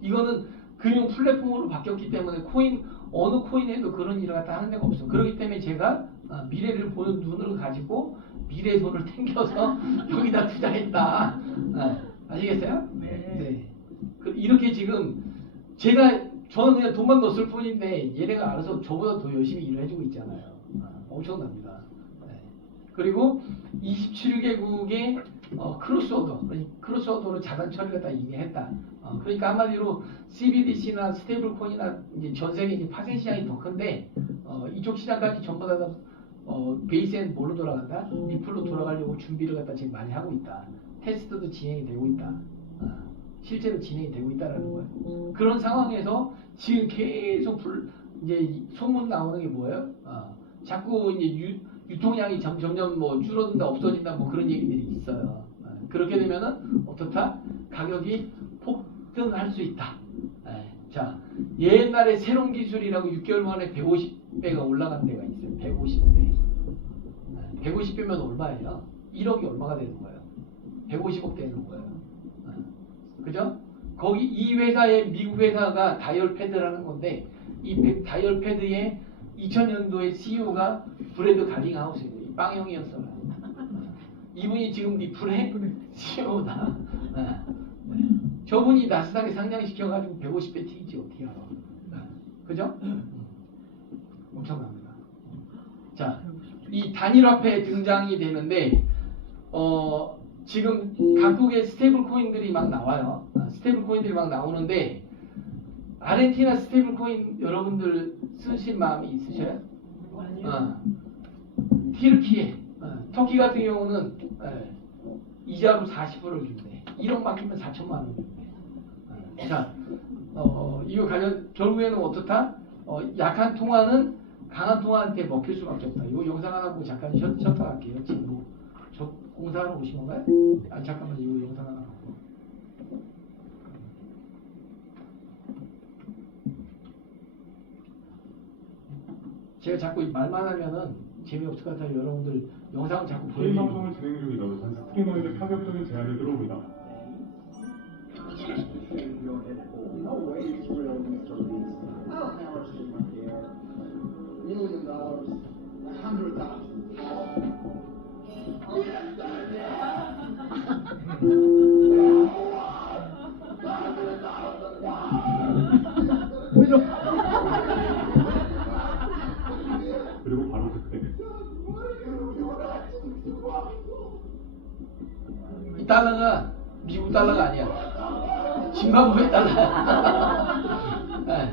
이거는 금융 플랫폼으로 바뀌었기 때문에 어느 코인에도 그런 일을 갖다 하는 데가 없어. 그렇기 때문에 제가 미래를 보는 눈을 가지고 미래의 돈을 땡겨서 여기다 투자했다. 아시겠어요? 네. 이렇게 지금 저는 그냥 돈만 넣었을 뿐인데 얘네가 알아서 저보다 더 열심히 일을 해주고 있잖아요. 엄청납니다. 그리고 27개국의 크로스오더로 자산 처리가 다 이미 했다. 그러니까 한마디로 CBDC나 스테이블 코인이나 이제 전 세계 이제 파생 시장이 더 큰데 이쪽 시장까지 전부 다 베이스엔 뭘로 돌아간다? 리플로 돌아가려고 준비를 갖다 지금 많이 하고 있다. 테스트도 진행이 되고 있다. 실제로 진행이 되고 있다라는 거예요. 그런 상황에서 지금 계속 이제 소문 나오는 게 뭐예요? 자꾸 이제 유통량이 점점 뭐 줄어든다, 없어진다, 뭐 그런 얘기들이 있어요. 그렇게 되면은 어떻다? 가격이 폭등할 수 있다. 자, 옛날에 새로운 기술이라고 6개월 만에 150배가 올라간 데가 있어요. 150배. 150배면 얼마예요? 1억이 얼마가 되는 거예요? 150억 되는 거예요. 그죠? 거기 이 회사의 미국 회사가 다이얼패드라는 건데 이 다이얼패드의 2000년도에 CEO가 브래드 가링하우스예요. 빵형이었어요. 이분이 지금 리플의 CEO다. 저분이 나스닥에 상장시켜가지고 150배 튀기지 어떻게 알아? 그죠? 엄청납니다. 자, 이 단일화폐 등장이 되는데 지금 각국의 스테이블 코인들이 막 나와요. 스테이블 코인들이 막 나오는데 아르헨티나 스테이블 코인 여러분들 쓰실 마음이 있으셔요? 티르키예, 터키 같은 경우는 이자로 40%를 준대. 1억 맡기면 4천만 원 준대. 자, 이거 결국에는 어떻다? 약한 통화는 강한 통화한테 먹힐 수밖에 없다. 이거 영상 하나 보고 잠깐 쉬었다 갈게요. 지금 저 공사하러 오신 건가요? 아 잠깐만 이거 영상 하나 갖고. 제가 자꾸 말만 하면은 재미없을 것 같아요. 여러분들 영상 자꾸 게임 보여주고. 방송을 진행 중이다. 스트리머에게 파격적인 제안이 들어옵니다. 그리고 바로 그때 이 달러가 미국 달러가 아니야. 짐바브웨 달러야. 네.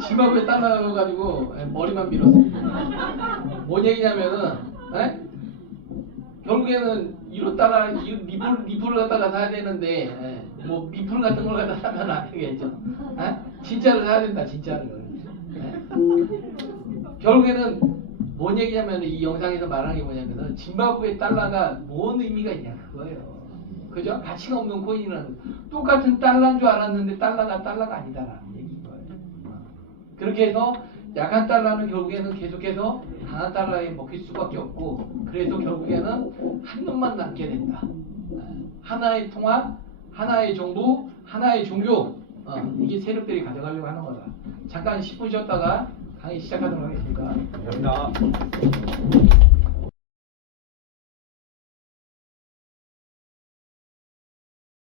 짐바브웨 달러 가지고 머리만 밀었어. 뭔 얘기냐면은, 에? 결국에는 이로 따라 리플을 갖다가 사야 되는데, 뭐 미플 같은 걸 갖다 사면 안 되겠죠. 에? 진짜를 사야 된다, 진짜를. 에? 결국에는 뭔 얘기냐면 이 영상에서 말하는 게 뭐냐면은 짐바브웨 달러가 뭔 의미가 있냐 그거예요. 그죠? 가치가 없는 코인이라는 똑같은 달러인 줄 알았는데 달러가 아니다라는 얘기인 거예요. 그렇게 해서 약한 달러는 결국에는 계속해서 강한 달러에 먹힐 수밖에 없고 그래서 결국에는 한 놈만 남게 된다. 하나의 통합, 하나의 정부, 하나의 종교 이게 세력들이 가져가려고 하는 거다. 잠깐 10분 쉬었다가 강의 시작하도록 하겠습니다. 감사합니다.